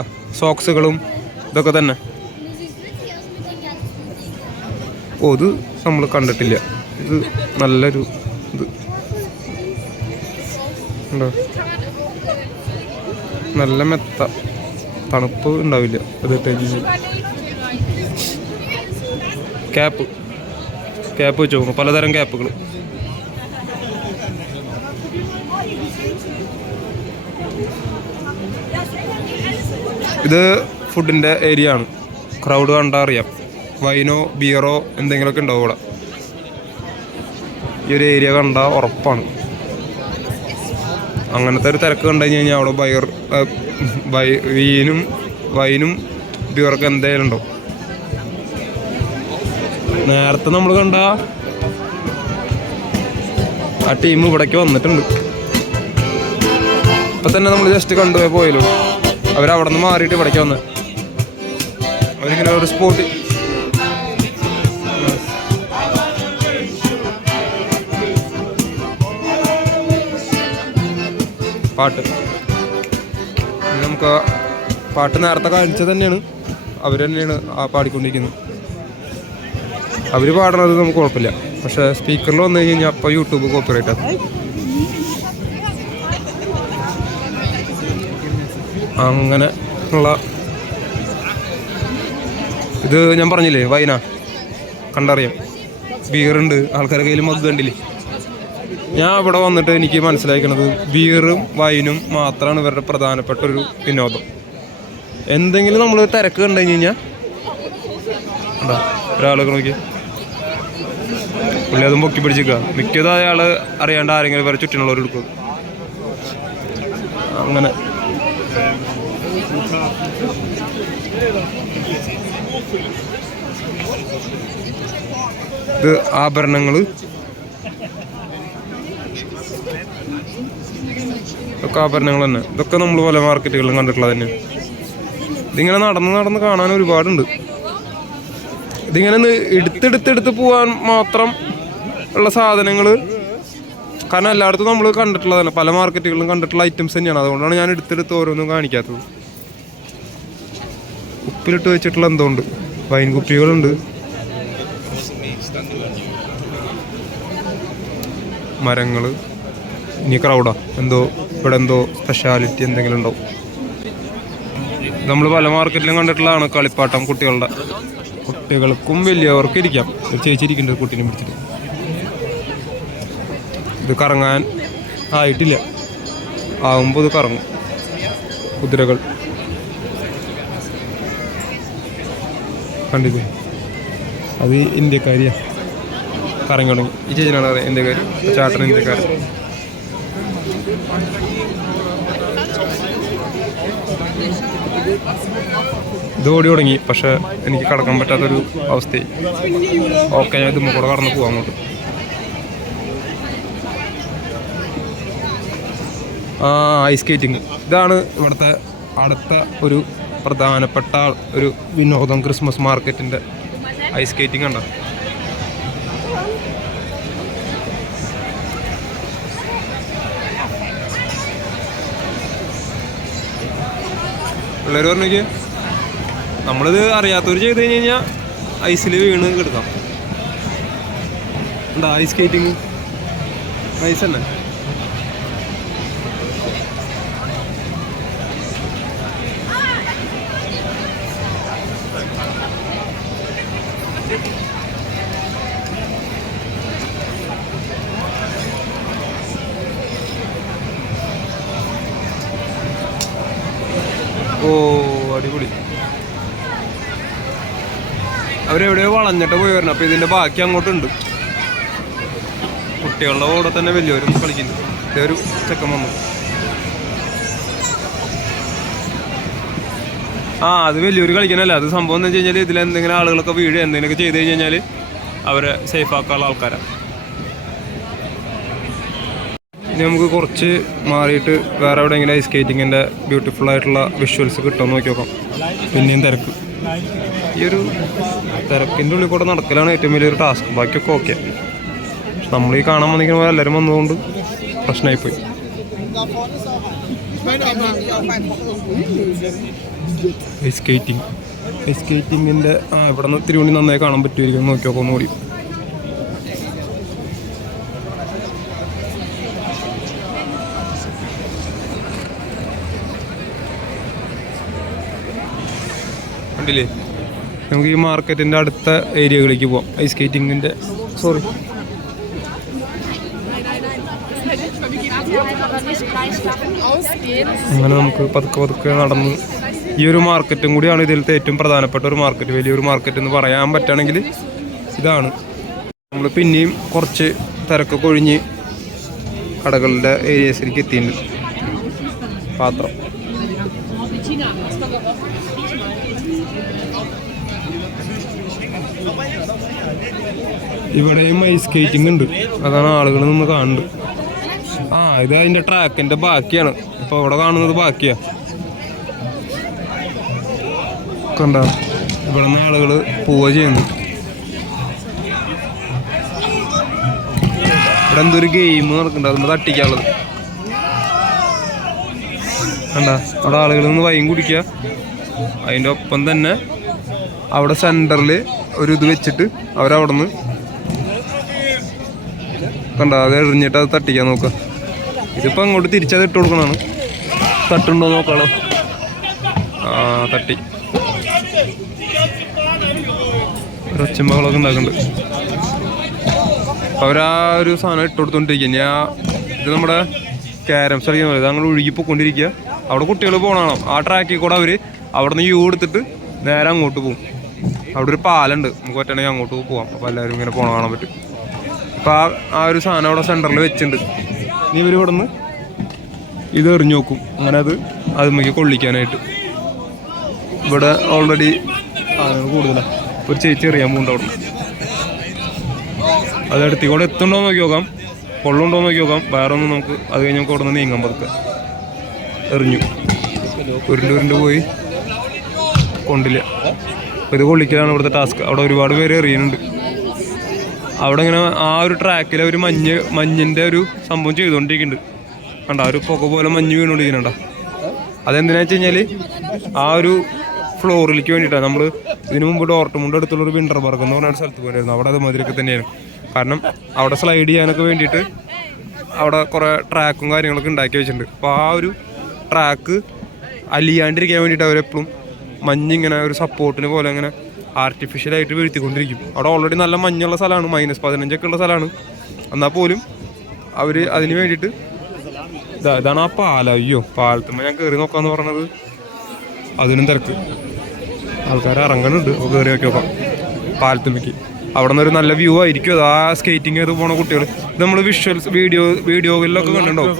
സോക്സുകളും ഇതൊക്കെ തന്നെ. ഇത് നമ്മൾ കണ്ടിട്ടില്ല. ഇത് നല്ലൊരു ഇത് ഉണ്ടോ, നല്ല മെത്ത, തണുപ്പ് ഉണ്ടാവില്ല. ഇതിട്ട് ക്യാപ്പ് വെച്ച് നോക്കും, പലതരം ക്യാപ്പുകൾ. ഇത് ഫുഡിൻ്റെ ഏരിയ ആണ്. ക്രൗഡ് കണ്ടാൽ അറിയാം. വൈനോ ബിയറോ എന്തെങ്കിലുമൊക്കെ ഉണ്ടാവും ഇവിടെ. ഈ ഒരു ഏരിയ കണ്ടാൽ ഉറപ്പാണ്. അങ്ങനത്തെ ഒരു തിരക്ക് കണ്ടു കഴിഞ്ഞാൽ അവിടെ വൈനും ബിയറൊക്കെ എന്തായാലും ഉണ്ടാവും. നേരത്തെ നമ്മൾ കണ്ട ആ ടീം ഇവിടേക്ക് വന്നിട്ടുണ്ട്. ഇപ്പം തന്നെ നമ്മൾ ജസ്റ്റ് പോയല്ലോ. അവരവിടെ നിന്ന് മാറിയിട്ട് ഇവിടേക്ക് വന്ന് അവരിങ്ങനെ ഒരു സ്പോട്ട് പാട്ട്, നമുക്ക് പാട്ട് നേരത്തെ കാണിച്ചത് തന്നെയാണ്. അവർ തന്നെയാണ് ആ പാടിക്കൊണ്ടിരിക്കുന്നത്. അവർ പാടുന്നത് നമുക്ക് കുഴപ്പമില്ല. പക്ഷേ സ്പീക്കറിൽ വന്നു കഴിഞ്ഞാൽ അപ്പോൾ യൂട്യൂബ് കോപ്പിറൈറ്റ് ആക്കും. അങ്ങനെ ഉള്ള ഇത് ഞാൻ പറഞ്ഞില്ലേ, വൈന കണ്ടറിയാം. ബിയറുണ്ട്, ആൾക്കാരുടെ കയ്യിൽ മഗ് കണ്ടില്ലേ. ഞാൻ ഇവിടെ വന്നിട്ട് എനിക്ക് മനസ്സിലാക്കുന്നത് ബിയറും വൈനും മാത്രമാണ് ഇവരുടെ പ്രധാനപ്പെട്ട ഒരു വിനോദം. എന്തെങ്കിലും നമ്മൾ തിരക്ക് കണ്ടു കഴിഞ്ഞാൽ എന്താ ഒരാളൊക്കെ നോക്കി പുള്ളി അതും പൊക്കി പിടിച്ചിരിക്കുക. മിക്കതും അയാൾ അറിയാണ്ട് ആരെങ്കിലും വേറെ ചുറ്റിനുള്ളവർ എടുക്കും. അങ്ങനെ ഇത് ആഭരണങ്ങൾ ഇതൊക്കെ ആഭരണങ്ങൾ തന്നെ. ഇതൊക്കെ നമ്മൾ പല മാർക്കറ്റുകളിലും കണ്ടിട്ടുള്ളത് തന്നെ. ഇതിങ്ങനെ നടന്ന് കാണാൻ ഒരുപാടുണ്ട്. ഇതിങ്ങനെ എടുത്തെടുത്ത് പോകാൻ മാത്രം ഉള്ള സാധനങ്ങൾ. കാരണം എല്ലായിടത്തും നമ്മൾ കണ്ടിട്ടുള്ളതല്ല, പല മാർക്കറ്റുകളിലും കണ്ടിട്ടുള്ള ഐറ്റംസ് തന്നെയാണ്. അതുകൊണ്ടാണ് ഞാൻ എടുത്തെടുത്ത് ഓരോന്നും കാണിക്കാത്തത്. ഉപ്പിലിട്ട് വെച്ചിട്ടുള്ള എന്തോ ഉണ്ട്, വൈൻ കുപ്പികളുണ്ട്, മരങ്ങൾ. ഇനി ക്രൗഡാ എന്തോ ഇവിടെ എന്തോ സ്പെഷ്യാലിറ്റി എന്തെങ്കിലും ഉണ്ടാവും. നമ്മൾ പല മാർക്കറ്റിലും കണ്ടിട്ടുള്ളതാണ് കളിപ്പാട്ടം കുട്ടികളുടെ. കുട്ടികൾക്കും വലിയവർക്കും ഇരിക്കാം. ഒരു ചേച്ചി ഇരിക്കുന്നുണ്ട് കുട്ടീനെ പിടിച്ചിട്ട്. ഇത് കറങ്ങാൻ ആയിട്ടില്ല, ആവുമ്പോൾ ഇത് കറങ്ങും. കുതിരകൾ കണ്ടില്ലേ, അത് ഇന്ത്യക്കാരിയാ. കറങ്ങി തുടങ്ങി. ഈ ചേച്ചിനാണ് അറിയാം ഇന്ത്യക്കാർ, ചാട്ടൻ ഇന്ത്യക്കാർ. ഇത് ഓടി തുടങ്ങി, പക്ഷെ എനിക്ക് കടക്കാൻ പറ്റാത്തൊരു അവസ്ഥയായി. ഓക്കെ, ഞാൻ ഇതുമ്മ കൂടെ കടന്ന് പോവാം അങ്ങോട്ട്. ഐസ് സ്കേറ്റിങ്, ഇതാണ് ഇവിടുത്തെ അടുത്ത ഒരു പ്രധാനപ്പെട്ട ഒരു വിനോദം. ക്രിസ്മസ് മാർക്കറ്റിൻ്റെ ഐസ് സ്കേറ്റിംഗ് കണ്ടോ. പിള്ളേർ പറഞ്ഞേക്ക് നമ്മളിത് അറിയാത്തവർ ചെയ്ത് കഴിഞ്ഞ് കഴിഞ്ഞാൽ ഐസിൽ വീണ് കിടക്കാം. എന്താ ഐസ് സ്കേറ്റിങ് ഐസ് തന്നെ. ഓ അടിപൊളി. അവരെവിടെയോ വളഞ്ഞിട്ട് പോയി വരണം. അപ്പോൾ ഇതിൻ്റെ ബാക്കി അങ്ങോട്ടുണ്ട്. കുട്ടികളുടെ കൂടെ തന്നെ വലിയവരും കളിക്കുന്നു. ഇതൊരു ചെക്കൻ വന്നു. അത് വലിയൊരു കളിക്കാനല്ല. അത് സംഭവം എന്ന് വെച്ച് കഴിഞ്ഞാൽ ഇതിലെന്തെങ്കിലും ആളുകളൊക്കെ വീഴുക എന്തെങ്കിലുമൊക്കെ ചെയ്ത് കഴിഞ്ഞാൽ അവരെ സേഫ് ആക്കാനുള്ള ആൾക്കാരാണ്. ഇനി നമുക്ക് കുറച്ച് മാറിയിട്ട് വേറെ എവിടെയെങ്കിലും ഐസ് സ്കേറ്റിങ്ങിൻ്റെ ബ്യൂട്ടിഫുൾ ആയിട്ടുള്ള വിഷ്വൽസ് കിട്ടുമെന്ന് നോക്കി നോക്കാം. പിന്നെയും തിരക്ക്. ഈ ഒരു തിരക്കിൻ്റെ ഉള്ളിൽ കൂടെ നടക്കലാണ് ഏറ്റവും വലിയൊരു ടാസ്ക്. ബാക്കിയൊക്കെ ഓക്കെ. പക്ഷെ നമ്മൾ ഈ കാണാൻ വന്നിരിക്കുന്ന എല്ലാവരും വന്നതുകൊണ്ട് പ്രശ്നമായിപ്പോയി. ഐസ് സ്കേറ്റിങ്ങിൻ്റെ ഇവിടെ നിന്ന് ഇത്തിരി കൂടി നന്നായി കാണാൻ പറ്റുമായിരിക്കും. നോക്കി നോക്കാം ഒന്നുകൂടി. കണ്ടില്ലേ? നമുക്ക് ഈ മാർക്കറ്റിൻ്റെ അടുത്ത ഏരിയകളിലേക്ക് പോവാം. ഐസ് സ്കേറ്റിങ്ങിൻ്റെ അങ്ങനെ നമുക്ക് പതുക്കെ നടന്ന് ഈ ഒരു മാർക്കറ്റും കൂടിയാണ് ഇതിലത്തെ ഏറ്റവും പ്രധാനപ്പെട്ട ഒരു മാർക്കറ്റ്. വലിയൊരു മാർക്കറ്റ് എന്ന് പറയാൻ പറ്റുകയാണെങ്കിൽ ഇതാണ്. നമ്മൾ പിന്നെയും കുറച്ച് തിരക്കൊക്കെ ഒഴിഞ്ഞ് കടകളുടെ ഏരിയസിലേക്ക് എത്തിയിട്ടുണ്ട്. പാത്രം ഇവിടെയും ഐസ് സ്കേറ്റിംഗ് ഉണ്ട്. അതാണ് ആളുകൾ നിന്ന് കാണുന്നുണ്ട്. ഇത് അതിൻ്റെ ട്രാക്കിൻ്റെ ബാക്കിയാണ്. ഇപ്പോൾ ഇവിടെ കാണുന്നത് ബാക്കിയാ. കണ്ട ഇവിടെ നിന്ന് ആളുകൾ പോവുക ചെയ്യുന്നു. ഇവിടെ എന്തൊരു ഗെയിം നടക്കുന്നുണ്ട്. അതുമ്പോൾ തട്ടിക്കാനുള്ളത് കണ്ട. അവിടെ ആളുകൾ നിന്ന് വൈൻ കുടിക്കുക. അതിൻ്റെ ഒപ്പം തന്നെ അവിടെ സെൻറ്ററിൽ ഒരു ഇത് വെച്ചിട്ട് അവരവിടെ നിന്ന് കണ്ട അത് എറിഞ്ഞിട്ട് അത് തട്ടിക്കാൻ നോക്കുക. ഇതിപ്പോൾ അങ്ങോട്ട് തിരിച്ചത് ഇട്ട് കൊടുക്കണതാണ്. തട്ടുണ്ടോ നോക്കാളോ. തട്ടി ഒച്ചമ്പകളൊക്കെ ഉണ്ടാക്കുന്നുണ്ട്. അവരാ ഒരു സാധനം ഇട്ട് കൊടുത്തോണ്ടിരിക്കുക. ഇത് നമ്മുടെ ക്യാരംസ് കളിക്കാൻ പറയുന്നത്. അങ്ങനെ ഒഴുകിപ്പോയിക്കൊണ്ടിരിക്കുക. അവിടെ കുട്ടികൾ പോകണം. ആ ട്രാക്കിൽ കൂടെ അവർ അവിടെ നിന്ന് യൂ എടുത്തിട്ട് നേരെ അങ്ങോട്ട് പോകും. അവിടെ ഒരു പാലുണ്ട്. നമുക്ക് പറ്റണമെങ്കിൽ അങ്ങോട്ട് പോകാം. അപ്പോൾ എല്ലാവരും ഇങ്ങനെ പോകണം കാണാൻ പറ്റും. അപ്പോൾ ആ ഒരു സാധനം അവിടെ സെൻറ്ററിൽ വെച്ചിട്ടുണ്ട്. ഇനി ഇവർ ഇവിടെ നിന്ന് ഇത് എറിഞ്ഞു നോക്കും. അങ്ങനെ അതുമ്മക്ക് കൊള്ളിക്കാനായിട്ട്. ഇവിടെ ഓൾറെഡി കൂടുതലാണ്. ഒരു ചേച്ചി എറിയാൻ പോകുന്നുണ്ട് അവിടെ. അത് അടുത്തേക്ക് കൂടെ എത്തുന്നുണ്ടോ നോക്കി നോക്കാം. കൊള്ളുണ്ടോ നോക്കി നോക്കാം. വേറെ ഒന്നും നമുക്ക് അത് കഴിഞ്ഞ് നമുക്ക് അവിടെ നിന്ന് നീങ്ങാൻ പതുക്കെ. എറിഞ്ഞു ഉരുണ്ട് പോയി കൊണ്ടില്ല. അപ്പോൾ ഇത് കൊള്ളിക്കലാണ് ഇവിടുത്തെ ടാസ്ക്. അവിടെ ഒരുപാട് പേര് എറിയുന്നുണ്ട്. അവിടെ ഇങ്ങനെ ആ ഒരു ട്രാക്കിൽ ഒരു മഞ്ഞിൻ്റെ ഒരു സംഭവം ചെയ്തുകൊണ്ടിരിക്കുന്നുണ്ട്. കണ്ട ഒരു പുക പോലെ മഞ്ഞ് വീണുകൊണ്ടിരിക്കുന്നുണ്ടോ. അതെന്തിനാ വെച്ച് കഴിഞ്ഞാൽ ആ ഒരു ഫ്ലോറിലേക്ക് വേണ്ടിയിട്ടാണ്. നമ്മൾ ഇതിനു മുമ്പ് ഡോർട്ട്മുണ്ട് അടുത്തുള്ളൊരു വിൻ്റർ പാർക്ക് എന്ന് പറഞ്ഞ സ്ഥലത്ത് പോയിരുന്നു. അവിടെ അത് മതിലൊക്കെ തന്നെയാണ്. കാരണം അവിടെ സ്ലൈഡ് ചെയ്യാനൊക്കെ വേണ്ടിയിട്ട് അവിടെ കുറേ ട്രാക്കും കാര്യങ്ങളൊക്കെ ഉണ്ടാക്കി വെച്ചിട്ടുണ്ട്. അപ്പോൾ ആ ഒരു ട്രാക്ക് അലിയാണ്ടിരിക്കാൻ വേണ്ടിയിട്ട് അവരെപ്പോഴും മഞ്ഞിങ്ങനെ ഒരു സപ്പോർട്ടിന് പോലെ ഇങ്ങനെ ആർട്ടിഫിഷ്യലായിട്ട് വീഴ്ത്തിക്കൊണ്ടിരിക്കും. അവിടെ ഓൾറെഡി നല്ല മഞ്ഞുള്ള സ്ഥലമാണ്. -15 ഉള്ള സ്ഥലമാണ്. എന്നാൽ പോലും അവർ അതിന് വേണ്ടിയിട്ട് ഇതാണ് ആ പാലം. അയ്യോ പാലത്തുമ്പോൾ ഞാൻ കയറി നോക്കാമെന്ന് പറഞ്ഞത്. അതിനും തിരക്ക്. ആൾക്കാർ ഇറങ്ങുന്നുണ്ട്. അപ്പോൾ കയറി നോക്കി നോക്കാം പാലത്തുമ്മയ്ക്ക്. അവിടെ നിന്നൊരു നല്ല വ്യൂ ആയിരിക്കും. അത് ആ സ്കേറ്റിംഗ് ചെയ്ത് പോണ കുട്ടികൾ. ഇത് നമ്മൾ വിഷ്വൽസ് വീഡിയോകളിലൊക്കെ കണ്ടിട്ടുണ്ടാവും.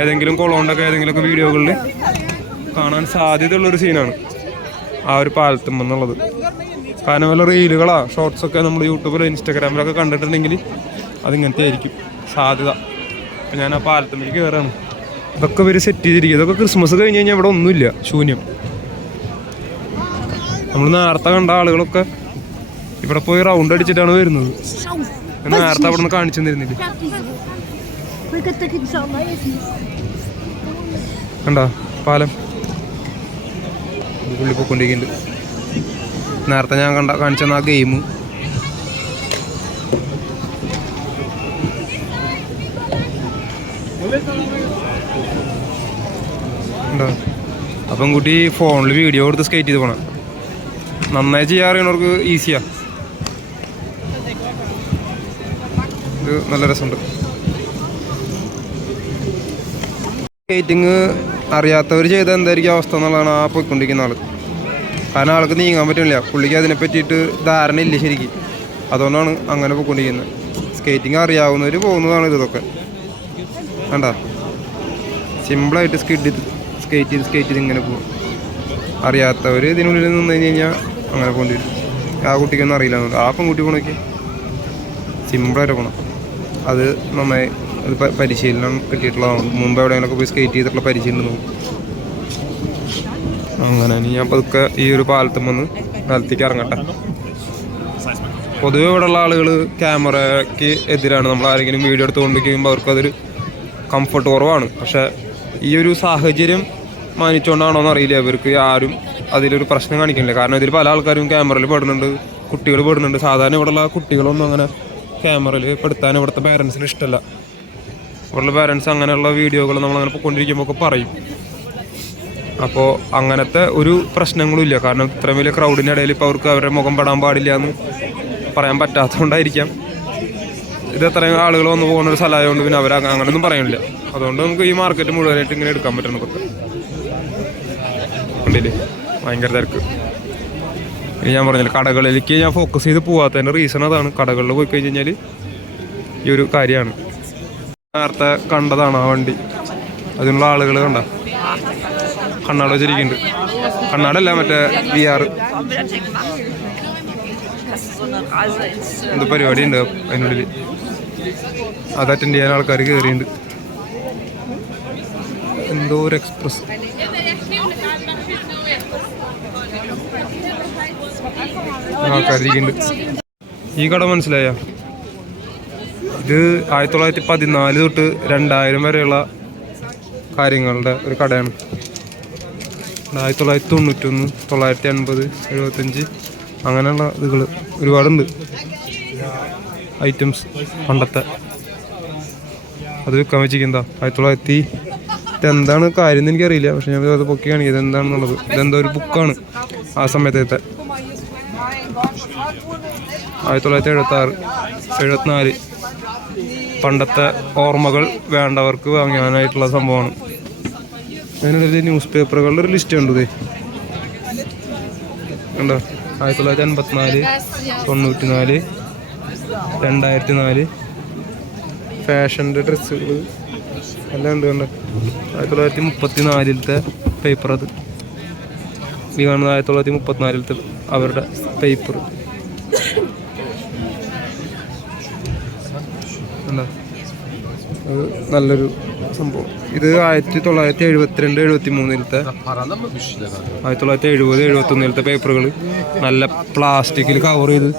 ഏതെങ്കിലും കൊളോണ്ടൊക്കെ ഏതെങ്കിലുമൊക്കെ വീഡിയോകളിൽ കാണാൻ സാധ്യതയുള്ളൊരു സീനാണ് ആ ഒരു പാലത്തുമെന്നുള്ളത്. കാരണം വല്ല റീലുകളോ ഷോർട്സൊക്കെ നമ്മൾ യൂട്യൂബിലോ ഇൻസ്റ്റാഗ്രാമിലൊക്കെ കണ്ടിട്ടുണ്ടെങ്കിൽ അതിങ്ങനത്തെ ആയിരിക്കും സാധ്യത. അപ്പം ഞാൻ ആ പാലത്തുമ്മയ്ക്ക് കയറാണ്. ഇതൊക്കെ ഇവർ സെറ്റ് ചെയ്തിരിക്കും. ഇതൊക്കെ ക്രിസ്മസ് കഴിഞ്ഞ് കഴിഞ്ഞാൽ ഇവിടെ ഒന്നുമില്ല, ശൂന്യം. നമ്മൾ നേരത്തെ കണ്ട ആളുകളൊക്കെ ഇവിടെ പോയി റൗണ്ട് അടിച്ചിട്ടാണ് വരുന്നത്. നേരത്തെ അവിടെ നിന്ന് കാണിച്ചു തന്നിരുന്നില്ല. കണ്ടോ പാലം പുള്ളി പോയിക്കൊണ്ടിരിക്കുന്നുണ്ട്. നേരത്തെ ഞാൻ കാണിച്ചെന്ന ആ ഗെയിം ഉണ്ടോ. അപ്പം കുട്ടി ഫോണിൽ വീഡിയോ കൊടുത്ത് സ്കേറ്റ് ചെയ്ത് പോകണം. നന്നായി ചെയ്യാൻ അറിയണവർക്ക് ഈസിയാ. ഇത് നല്ല രസമുണ്ട്. സ്കേറ്റിങ് അറിയാത്തവർ ചെയ്ത എന്തായിരിക്കും അവസ്ഥ എന്നുള്ളതാണ് ആ പോയിക്കൊണ്ടിരിക്കുന്ന ആൾ. കാരണം ആൾക്ക് നീങ്ങാൻ പറ്റുന്നില്ല, പുള്ളിക്ക് അതിനെ പറ്റിയിട്ട് ധാരണ ഇല്ല ശരിക്കും. അതുകൊണ്ടാണ് അങ്ങനെ പോയിക്കൊണ്ടിരിക്കുന്നത്. സ്കേറ്റിങ് അറിയാവുന്നവർ പോകുന്നതാണ് ഇതൊക്കെ. വേണ്ട, സിമ്പിളായിട്ട് സ്കേറ്റ് ചെയ്ത് ഇങ്ങനെ പോകും. അറിയാത്തവർ ഇതിനുള്ളിൽ നിന്ന് കഴിഞ്ഞ് കഴിഞ്ഞാൽ അങ്ങനെ പോകേണ്ടി വരും. ആ കുട്ടിക്കൊന്നും അറിയില്ല എന്നുണ്ട്. ആ പെൺകുട്ടി പോകണമൊക്കെ സിമ്പിളായിട്ട് പോകണം. അത് നന്നായി അത് പരിശീലനം കിട്ടിയിട്ടുള്ളതാണ്. മുമ്പ് എവിടെയെങ്കിലുമൊക്കെ പോയി സ്കേറ്റ് ചെയ്തിട്ടുള്ള പരിശീലനം നോക്കും. അങ്ങനെ ഞാൻ പതുക്കെ ഈ ഒരു പാലത്തും വന്ന് നിലത്തേക്ക് ഇറങ്ങട്ടെ. പൊതുവെ ഇവിടെയുള്ള ആളുകൾ ക്യാമറയ്ക്ക് എതിരാണ്. നമ്മൾ ആരെങ്കിലും വീഡിയോ എടുത്തുകൊണ്ടിരിക്കുമ്പോൾ അവർക്കതൊരു കംഫർട്ട് കുറവാണ്. പക്ഷേ ഈ ഒരു സാഹചര്യം മാനിച്ചുകൊണ്ടാണോ എന്നറിയില്ല, ഇവർക്ക് ആരും അതിലൊരു പ്രശ്നം കാണിക്കുന്നില്ല. കാരണം ഇതിൽ പല ആൾക്കാരും ക്യാമറയിൽ പെടുന്നുണ്ട്, കുട്ടികൾ പെടുന്നുണ്ട്. സാധാരണ ഇവിടെയുള്ള കുട്ടികളൊന്നും അങ്ങനെ ക്യാമറയിൽ പെടുത്താൻ ഇവിടുത്തെ പേരൻസിന് ഇഷ്ടമല്ല. ഇവിടെയുള്ള പേരൻസ് അങ്ങനെയുള്ള വീഡിയോകൾ നമ്മളങ്ങനെ പോയിക്കൊണ്ടിരിക്കുമ്പോൾ ഒക്കെ പറയും. അപ്പോൾ അങ്ങനത്തെ ഒരു പ്രശ്നങ്ങളും ഇല്ല. കാരണം ഇത്രയും വലിയ ക്രൗഡിൻ്റെ ഇടയിൽ ഇപ്പോൾ അവർക്ക് അവരുടെ മുഖം പെടാൻ പാടില്ല എന്ന് പറയാൻ പറ്റാത്തതുകൊണ്ടായിരിക്കാം. ഇത് എത്രയും ആളുകൾ വന്ന് പോകുന്ന ഒരു സ്ഥലമായതുകൊണ്ട് പിന്നെ അവർ അങ്ങനെയൊന്നും പറയുന്നില്ല. അതുകൊണ്ട് നമുക്ക് ഈ മാർക്കറ്റ് മുഴുവനായിട്ട് ഇങ്ങനെ എടുക്കാൻ പറ്റണം. ഇതൊക്കെ ഉണ്ടല്ലേ, ഭയങ്കര തിരക്ക്. ഇനി ഞാൻ പറഞ്ഞില്ല, കടകളിലേക്ക് ഞാൻ ഫോക്കസ് ചെയ്ത് പോകാത്തതിൻ്റെ റീസൺ അതാണ്. കടകളിൽ പോയി കഴിഞ്ഞ് കഴിഞ്ഞാൽ ഈ ഒരു കാര്യമാണ്. നേരത്തെ കണ്ടതാണ് ആ വണ്ടി, അതിനുള്ള ആളുകൾ കണ്ട കണ്ണാട് വെച്ചിരിക്കുന്നുണ്ട്. കണ്ണാടല്ല, മറ്റേ VR എന്ത് പരിപാടി ഉണ്ട് അതിനുള്ളിൽ. അത് അറ്റൻഡ് ചെയ്യാൻ ആൾക്കാർ കയറിയിട്ടുണ്ട്. എന്തോ ഒരു എക്സ്പ്രസ് ആൾക്കാരിക്കുന്നുണ്ട്. ഈ കട മനസ്സിലായ ഇത് 1914 തൊട്ട് 2000 വരെയുള്ള കാര്യങ്ങളുടെ ഒരു കടയാണ്. 1991, 980, 75 അങ്ങനെയുള്ള ഇതുകൾ ഒരുപാടുണ്ട്. ഐറ്റംസ് പണ്ടത്തെ അത് വിൽക്കാൻ വെച്ചിരിക്കുന്നതാ. 1900 ഇതെന്താണ് കാര്യം എന്ന് എനിക്കറിയില്ല. പക്ഷെ ഞാൻ അത് പൊക്കി കാണിക്കുന്നത് എന്താണെന്നുള്ളത്. ഇതെന്തോ ഒരു ബുക്കാണ് ആ സമയത്തെ. 1976, 74 പണ്ടത്തെ ഓർമ്മകൾ വേണ്ടവർക്ക് വാങ്ങാനായിട്ടുള്ള സംഭവമാണ്. അതിനിടയിൽ ന്യൂസ് പേപ്പറുകളുടെ ഒരു ലിസ്റ്റ് ഉണ്ട്. ഇതേ ഉണ്ടോ, 1984, 94, 2004 ഫാഷൻ്റെ ഡ്രസ്സുകൾ എല്ലാം ഉണ്ട്. കണ്ടോ, 1934 പേപ്പർ. അത് ഈ കാണുന്നത് 1934 അവരുടെ പേപ്പർ. എന്താ അത് നല്ലൊരു സംഭവം. ഇത് 1972, 73 1970, 71 പേപ്പറുകൾ നല്ല പ്ലാസ്റ്റിക്കിൽ കവർ ചെയ്ത്.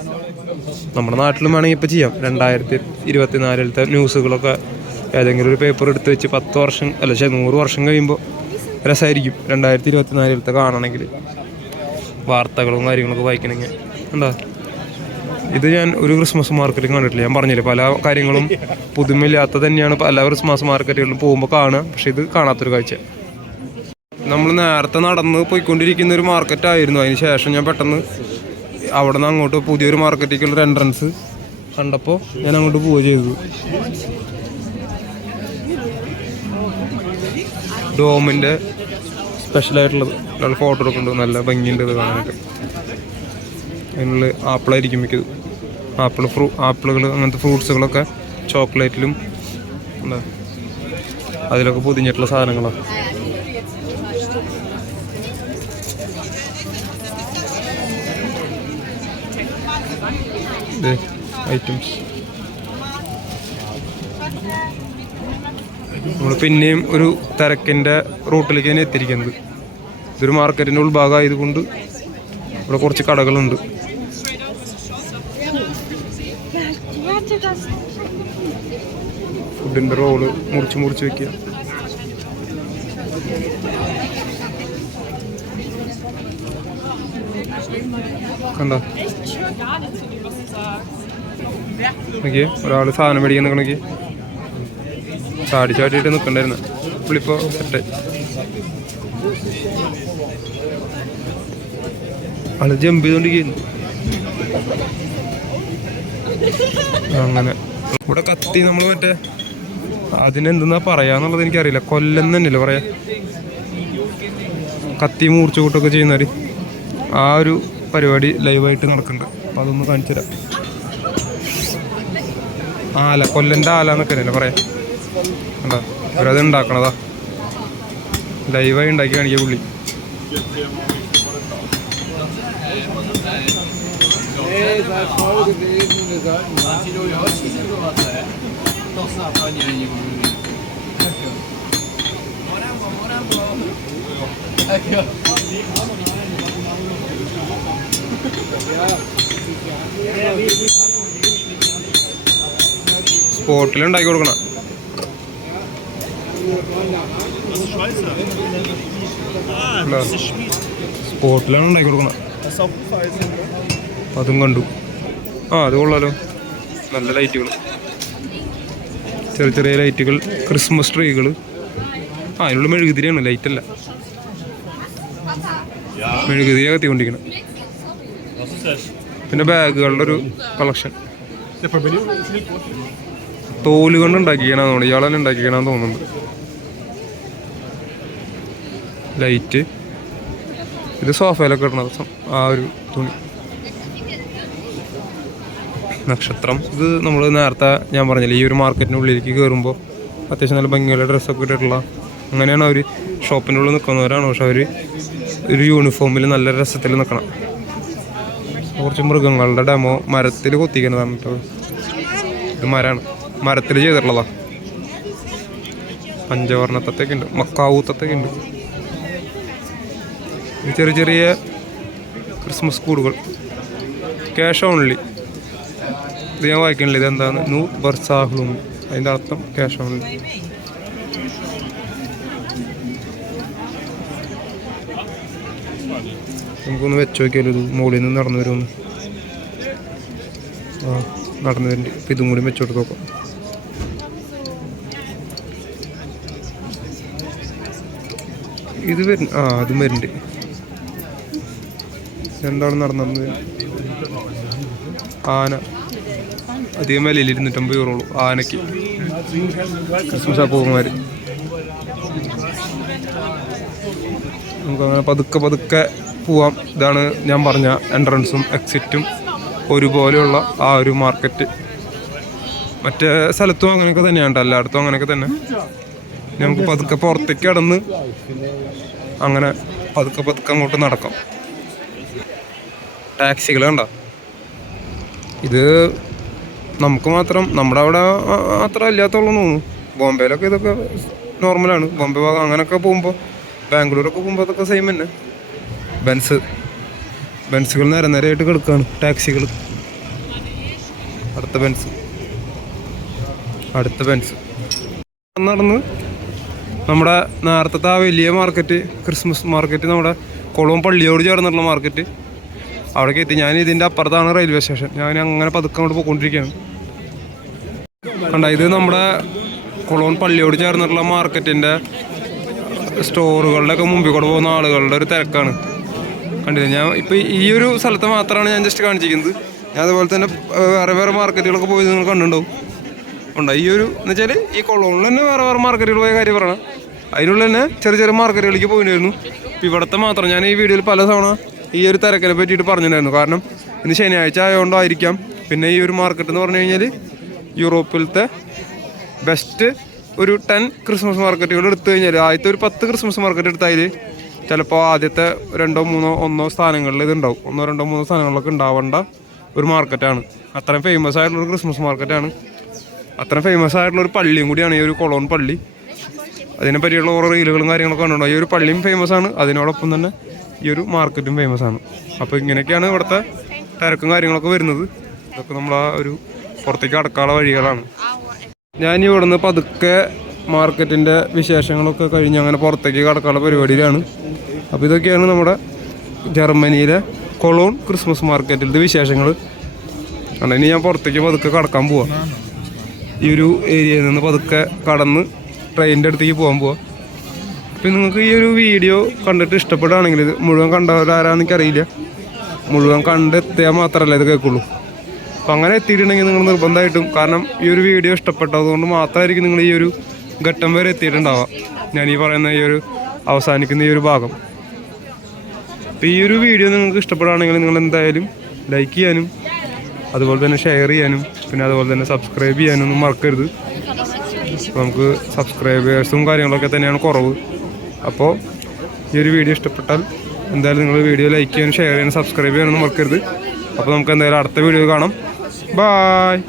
നമ്മുടെ നാട്ടിലും വേണമെങ്കിൽ ഇപ്പോൾ ചെയ്യാം. 2024 ന്യൂസുകളൊക്കെ ഏതെങ്കിലും ഒരു പേപ്പർ എടുത്ത് വെച്ച് 10 വർഷം 100 വർഷം കഴിയുമ്പോൾ രസമായിരിക്കും. 2024 കാണണമെങ്കിൽ വാർത്തകളും കാര്യങ്ങളൊക്കെ വായിക്കണമെങ്കിൽ. എന്താ ഇത് ഞാൻ ഒരു ക്രിസ്മസ് മാർക്കറ്റും കണ്ടിട്ടില്ല. ഞാൻ പറഞ്ഞില്ലേ, പല കാര്യങ്ങളും പുതുമയില്ലാത്ത തന്നെയാണ് പല ക്രിസ്മസ് മാർക്കറ്റുകളിലും പോകുമ്പോൾ കാണുക. പക്ഷെ ഇത് കാണാത്തൊരു കാഴ്ച. നമ്മൾ നേരത്തെ നടന്ന് പോയിക്കൊണ്ടിരിക്കുന്ന ഒരു മാർക്കറ്റായിരുന്നു. അതിന് ശേഷം ഞാൻ പെട്ടെന്ന് അവിടെ നിന്ന് അങ്ങോട്ട് പുതിയൊരു മാർക്കറ്റിലേക്കുള്ളൊരു എൻട്രൻസ് കണ്ടപ്പോൾ ഞാൻ അങ്ങോട്ട് പോവുക ചെയ്തത്. ഡോമിൻ്റെ സ്പെഷ്യലായിട്ടുള്ളത് നല്ല ഫോട്ടോ എടുക്കുന്നുണ്ട്. നല്ല ഭംഗിയുണ്ട് ഇത് കാണാനൊക്കെ. അതിനുള്ളിൽ ആപ്പിളായിരിക്കും മിക്കത്. ആപ്പിളുകൾ അങ്ങനത്തെ ഫ്രൂട്ട്സുകളൊക്കെ ചോക്ലേറ്റിലും എന്താ അതിലൊക്കെ പൊതിഞ്ഞിട്ടുള്ള സാധനങ്ങളാണ്. ഐറ്റംസ് നമ്മൾ പിന്നെയും ഒരു തിരക്കിൻ്റെ റൂട്ടിലേക്ക് തന്നെ എത്തിയിരിക്കുന്നത്. ഇതൊരു മാർക്കറ്റിൻ്റെ ഉൾഭാഗമായതുകൊണ്ട് ഇവിടെ കുറച്ച് കടകളുണ്ട്. ഫുഡിൻ്റെ റോള് മുറിച്ച് വെക്കുക. കണ്ടോ, നോക്കിയേ ഒരാൾ സാധനം മേടിക്കാൻ നിൽക്കണമെങ്കിൽ ചാടിയിട്ട് നിൽക്കണ്ടായിരുന്നു. പുള്ളിപ്പോൾ സെറ്റ് ആള് ജമ്പ് ചെയ്തോണ്ടിരിക്കുന്നു. അങ്ങനെ ഇവിടെ കത്തി നമ്മൾ മറ്റേ അതിനെന്തെന്നാ പറയാന്നുള്ളത് എനിക്കറിയില്ല. കൊല്ലം തന്നെയല്ലേ പറയാ. കത്തി മൂർച്ച കൂട്ടൊക്കെ ചെയ്യുന്നവർ ആ ഒരു പരിപാടി ലൈവായിട്ട് നടക്കുന്നുണ്ട്. അപ്പോൾ അതൊന്ന് കാണിച്ചു തരാം. ആല, കൊല്ലൻ്റെ ആല എന്നൊക്കെ അല്ലേ പറയാം. കണ്ടോ അവരത് ഉണ്ടാക്കണതാ, ലൈവായി ഉണ്ടാക്കി കാണിക്കുക പുള്ളി. സ്പോട്ടിൽ ഉണ്ടാക്കി കൊടുക്കണം. സ്പോട്ടിലാണ് ഉണ്ടാക്കി കൊടുക്കണം. അതും കണ്ടു. അത് കൊള്ളാലോ, നല്ല ലൈറ്റുകൾ, ചെറിയ ചെറിയ ലൈറ്റുകൾ, ക്രിസ്മസ് ട്രീകൾ. അതിനുള്ള മെഴുകുതിരിയാണ്, ലൈറ്റല്ല, മെഴുകുതിരി കത്തിക്കൊണ്ടിരിക്കണം. പിന്നെ ബാഗുകളുടെ ഒരു കളക്ഷൻ. തോല് കൊണ്ട് ഉണ്ടാക്കിക്കണമെന്ന് തോന്നുന്നു, ഇയാളെല്ലാം ഉണ്ടാക്കിക്കണമെന്ന് തോന്നുന്നുണ്ട്. ലൈറ്റ്, ഇത് സോഫയിലൊക്കെ ഇടണത് ആ ഒരു തുണി. നക്ഷത്രം, ഇത് നമ്മൾ നേരത്തെ ഞാൻ പറഞ്ഞില്ല, ഈ ഒരു മാർക്കറ്റിൻ്റെ ഉള്ളിലേക്ക് കയറുമ്പോൾ അത്യാവശ്യം നല്ല ഭംഗിയുള്ള ഡ്രസ്സൊക്കെ ഇട്ടിട്ടുള്ള, അങ്ങനെയാണ് അവർ ഷോപ്പിൻ്റെ ഉള്ളിൽ നിൽക്കുന്നവരാണ്. പക്ഷെ അവർ ഒരു യൂണിഫോമിൽ നല്ല രസത്തിൽ നിൽക്കണം. കുറച്ച് മൃഗങ്ങളുടെ ഡെമോ മരത്തിൽ കൊത്തിക്കുന്നതാണ് കേട്ടോ. ഇത് മരമാണ്, മരത്തിൽ ചെയ്തിട്ടുള്ളതാണ്. പഞ്ചവർണ്ണത്തൊക്കെ ഉണ്ട്, മക്കാവൂത്തൊക്കെ ഉണ്ട്. ചെറിയ ചെറിയ ക്രിസ്മസ് കൂടുകൾ, ക്യാഷ് ഓൺലി. ഇത് ഞാൻ വായിക്കണില്ല, ഇതെന്താണ് നൂ ബർസാഹ്ലും, അതിൻ്റെ അർത്ഥം ക്യാഷ് ഓൺലി. നമുക്കൊന്ന് വെച്ച് നോക്കിയാലോ, ഇത് മുകളിൽ നിന്ന് നടന്നു വരുമെന്ന്. നടന്നു വരുന്നുണ്ട്. ഇപ്പം ഇതും കൂടി വെച്ചോട്ട് നോക്കാം. ഇത് അതും വരുന്നുണ്ട്. എന്താണ് നടന്നത്? ആന, അധികം വിലയിൽ 250 € ആനയ്ക്ക്. ക്രിസ്മസ് അപ്പൂപ്പന്മാർ. നമുക്കങ്ങനെ പതുക്കെ പതുക്കെ പോവാം. ഇതാണ് ഞാൻ പറഞ്ഞ എൻട്രൻസും എക്സിറ്റും ഒരുപോലെയുള്ള ആ ഒരു മാർക്കറ്റ്. മറ്റേ സ്ഥലത്തും അങ്ങനെയൊക്കെ തന്നെയാണ്, എല്ലായിടത്തും അങ്ങനെയൊക്കെ തന്നെ. നമുക്ക് പതുക്കെ പുറത്തേക്ക് കടന്ന് അങ്ങനെ പതുക്കെ പതുക്കെ അങ്ങോട്ട് നടക്കാം. ടാക്സികൾ കണ്ടോ, ഇത് നമുക്ക് മാത്രം, നമ്മുടെ അവിടെ അത്ര ഇല്ലാത്തുള്ളൂ തോന്നുന്നു. ബോംബെയിലൊക്കെ ഇതൊക്കെ നോർമലാണ്. ബോംബെ ഭാഗം അങ്ങനെയൊക്കെ പോകുമ്പോൾ, ബാംഗ്ലൂരൊക്കെ പോകുമ്പോൾ അതൊക്കെ സെയിം തന്നെ. ബെൻസുകൾ നേരെ നേരെയായിട്ട് കിടക്കുകയാണ്, ടാക്സികൾ. അടുത്ത ബെൻസ് നടന്ന് നമ്മുടെ നേരത്തെ ആ വലിയ മാർക്കറ്റ്, ക്രിസ്മസ് മാർക്കറ്റ്, നമ്മുടെ കൊളവും പള്ളിയോട് ചേർന്നുള്ള മാർക്കറ്റ്, അവിടേക്ക് എത്തി. ഞാൻ ഇതിൻ്റെ അപ്പുറത്താണ് റെയിൽവേ സ്റ്റേഷൻ. ഞാൻ അങ്ങനെ പതുക്കെ അങ്ങോട്ട് പോയിക്കൊണ്ടിരിക്കുകയാണ്. കണ്ട, ഇത് നമ്മുടെ കൊളോൺ പള്ളിയോട് ചേർന്നിട്ടുള്ള മാർക്കറ്റിൻ്റെ സ്റ്റോറുകളുടെയൊക്കെ മുമ്പിൽ കൂടെ പോകുന്ന ആളുകളുടെ ഒരു തിരക്കാണ്. കണ്ടില്ല, ഞാൻ ഇപ്പോൾ ഈ ഒരു സ്ഥലത്ത് മാത്രമാണ് ഞാൻ ജസ്റ്റ് കാണിച്ചിരിക്കുന്നത്. ഞാൻ അതുപോലെ തന്നെ വേറെ മാർക്കറ്റുകളൊക്കെ പോയി നിങ്ങൾ കണ്ടിട്ടുണ്ടാവും. ഈ ഒരു എന്ന് വെച്ചാൽ ഈ കൊളോണിൽ തന്നെ വേറെ മാർക്കറ്റുകൾ പോയ കാര്യം പറയണം. അതിനുള്ള തന്നെ ചെറിയ ചെറിയ മാർക്കറ്റുകളിലേക്ക് പോയിരുന്നു. ഇപ്പോൾ ഇവിടുത്തെ മാത്രം ഞാൻ ഈ വീഡിയോയിൽ പല തവണ ഈ ഒരു തിരക്കിനെ പറ്റിയിട്ട് പറഞ്ഞിട്ടുണ്ടായിരുന്നു. കാരണം ഇന്ന് ശനിയാഴ്ച ആയതുകൊണ്ടായിരിക്കാം. പിന്നെ ഈ ഒരു മാർക്കറ്റ് എന്ന് പറഞ്ഞു കഴിഞ്ഞാൽ യൂറോപ്പിലത്തെ ബെസ്റ്റ് ഒരു 10 ക്രിസ്മസ് മാർക്കറ്റുകൾ എടുത്തു കഴിഞ്ഞാൽ, ആദ്യത്തെ ഒരു 10 ക്രിസ്മസ് മാർക്കറ്റ് എടുത്താൽ ചിലപ്പോൾ ആദ്യത്തെ 2, 3, 1 സ്ഥാനങ്ങളിൽ ഇതുണ്ടാവും. 1, 2, 3 സ്ഥാനങ്ങളിലൊക്കെ ഉണ്ടാവേണ്ട ഒരു മാർക്കറ്റാണ്. അത്രയും ഫേമസ് ആയിട്ടുള്ളൊരു ക്രിസ്മസ് മാർക്കറ്റാണ്. അത്രയും ഫേമസ് ആയിട്ടുള്ളൊരു പള്ളിയും കൂടിയാണ് ഈ ഒരു കൊളോൺ പള്ളി. അതിനെ പറ്റിയുള്ള ഓരോ റീലുകളും കാര്യങ്ങളൊക്കെ കണ്ടുണ്ടോ. ഈ ഒരു പള്ളിയും ഫേമസ് ആണ്, അതിനോടൊപ്പം തന്നെ ഈ ഒരു മാർക്കറ്റും ഫേമസ് ആണ്. അപ്പോൾ ഇങ്ങനെയൊക്കെയാണ് ഇവിടുത്തെ തിരക്കും കാര്യങ്ങളൊക്കെ വരുന്നത്. ഇതൊക്കെ നമ്മളാ ഒരു പുറത്തേക്ക് കടക്കാനുള്ള വഴികളാണ്. ഞാൻ ഇവിടുന്ന് പതുക്കെ മാർക്കറ്റിൻ്റെ വിശേഷങ്ങളൊക്കെ കഴിഞ്ഞ് അങ്ങനെ പുറത്തേക്ക് കടക്കാനുള്ള പരിപാടിയിലാണ്. അപ്പോൾ ഇതൊക്കെയാണ് നമ്മുടെ ജർമ്മനിയിലെ കൊളോൺ ക്രിസ്മസ് മാർക്കറ്റിലത്തെ വിശേഷങ്ങൾ. ഇനി ഞാൻ പുറത്തേക്ക് പതുക്കെ കടക്കാൻ പോവാം. ഈ ഒരു ഏരിയയിൽ നിന്ന് പതുക്കെ കടന്ന് ട്രെയിനിൻ്റെ അടുത്തേക്ക് പോകാൻ പോവാം. അപ്പോൾ നിങ്ങൾക്ക് ഈ ഒരു വീഡിയോ കണ്ടിട്ട് ഇഷ്ടപ്പെടുകയാണെങ്കിൽ, ഇത് മുഴുവൻ കണ്ടവരാരാന്ന് എനിക്കറിയില്ല, മുഴുവൻ കണ്ടെത്തിയാൽ മാത്രമല്ല ഇത് കേൾക്കുള്ളൂ. അപ്പോൾ അങ്ങനെ എത്തിയിട്ടുണ്ടെങ്കിൽ നിങ്ങൾ നിർബന്ധമായിട്ടും, കാരണം ഈ ഒരു വീഡിയോ ഇഷ്ടപ്പെട്ടതുകൊണ്ട് മാത്രമായിരിക്കും നിങ്ങൾ ഈ ഒരു ഘട്ടം വരെ എത്തിയിട്ടുണ്ടാവാം. ഞാൻ ഈ പറയുന്ന ഈ ഒരു അവസാനിക്കുന്ന ഈ ഒരു ഭാഗം. അപ്പോൾ ഈ ഒരു വീഡിയോ നിങ്ങൾക്ക് ഇഷ്ടപ്പെടുകയാണെങ്കിൽ നിങ്ങൾ എന്തായാലും ലൈക്ക് ചെയ്യാനും അതുപോലെ തന്നെ ഷെയർ ചെയ്യാനും പിന്നെ അതുപോലെ തന്നെ സബ്സ്ക്രൈബ് ചെയ്യാനൊന്നും മറക്കരുത്. അപ്പോൾ നമുക്ക് സബ്സ്ക്രൈബേഴ്സും കാര്യങ്ങളൊക്കെ തന്നെയാണ് കുറവ്. അപ്പോൾ ഈ ഒരു വീഡിയോ ഇഷ്ടപ്പെട്ടാൽ എന്തായാലും നിങ്ങൾ വീഡിയോ ലൈക്ക് ചെയ്യാനും ഷെയർ ചെയ്യാനും സബ്സ്ക്രൈബ് ചെയ്യാനൊന്നും മറക്കരുത്. അപ്പോൾ നമുക്ക് എന്തായാലും അടുത്ത വീഡിയോ കാണാം. ബായ്.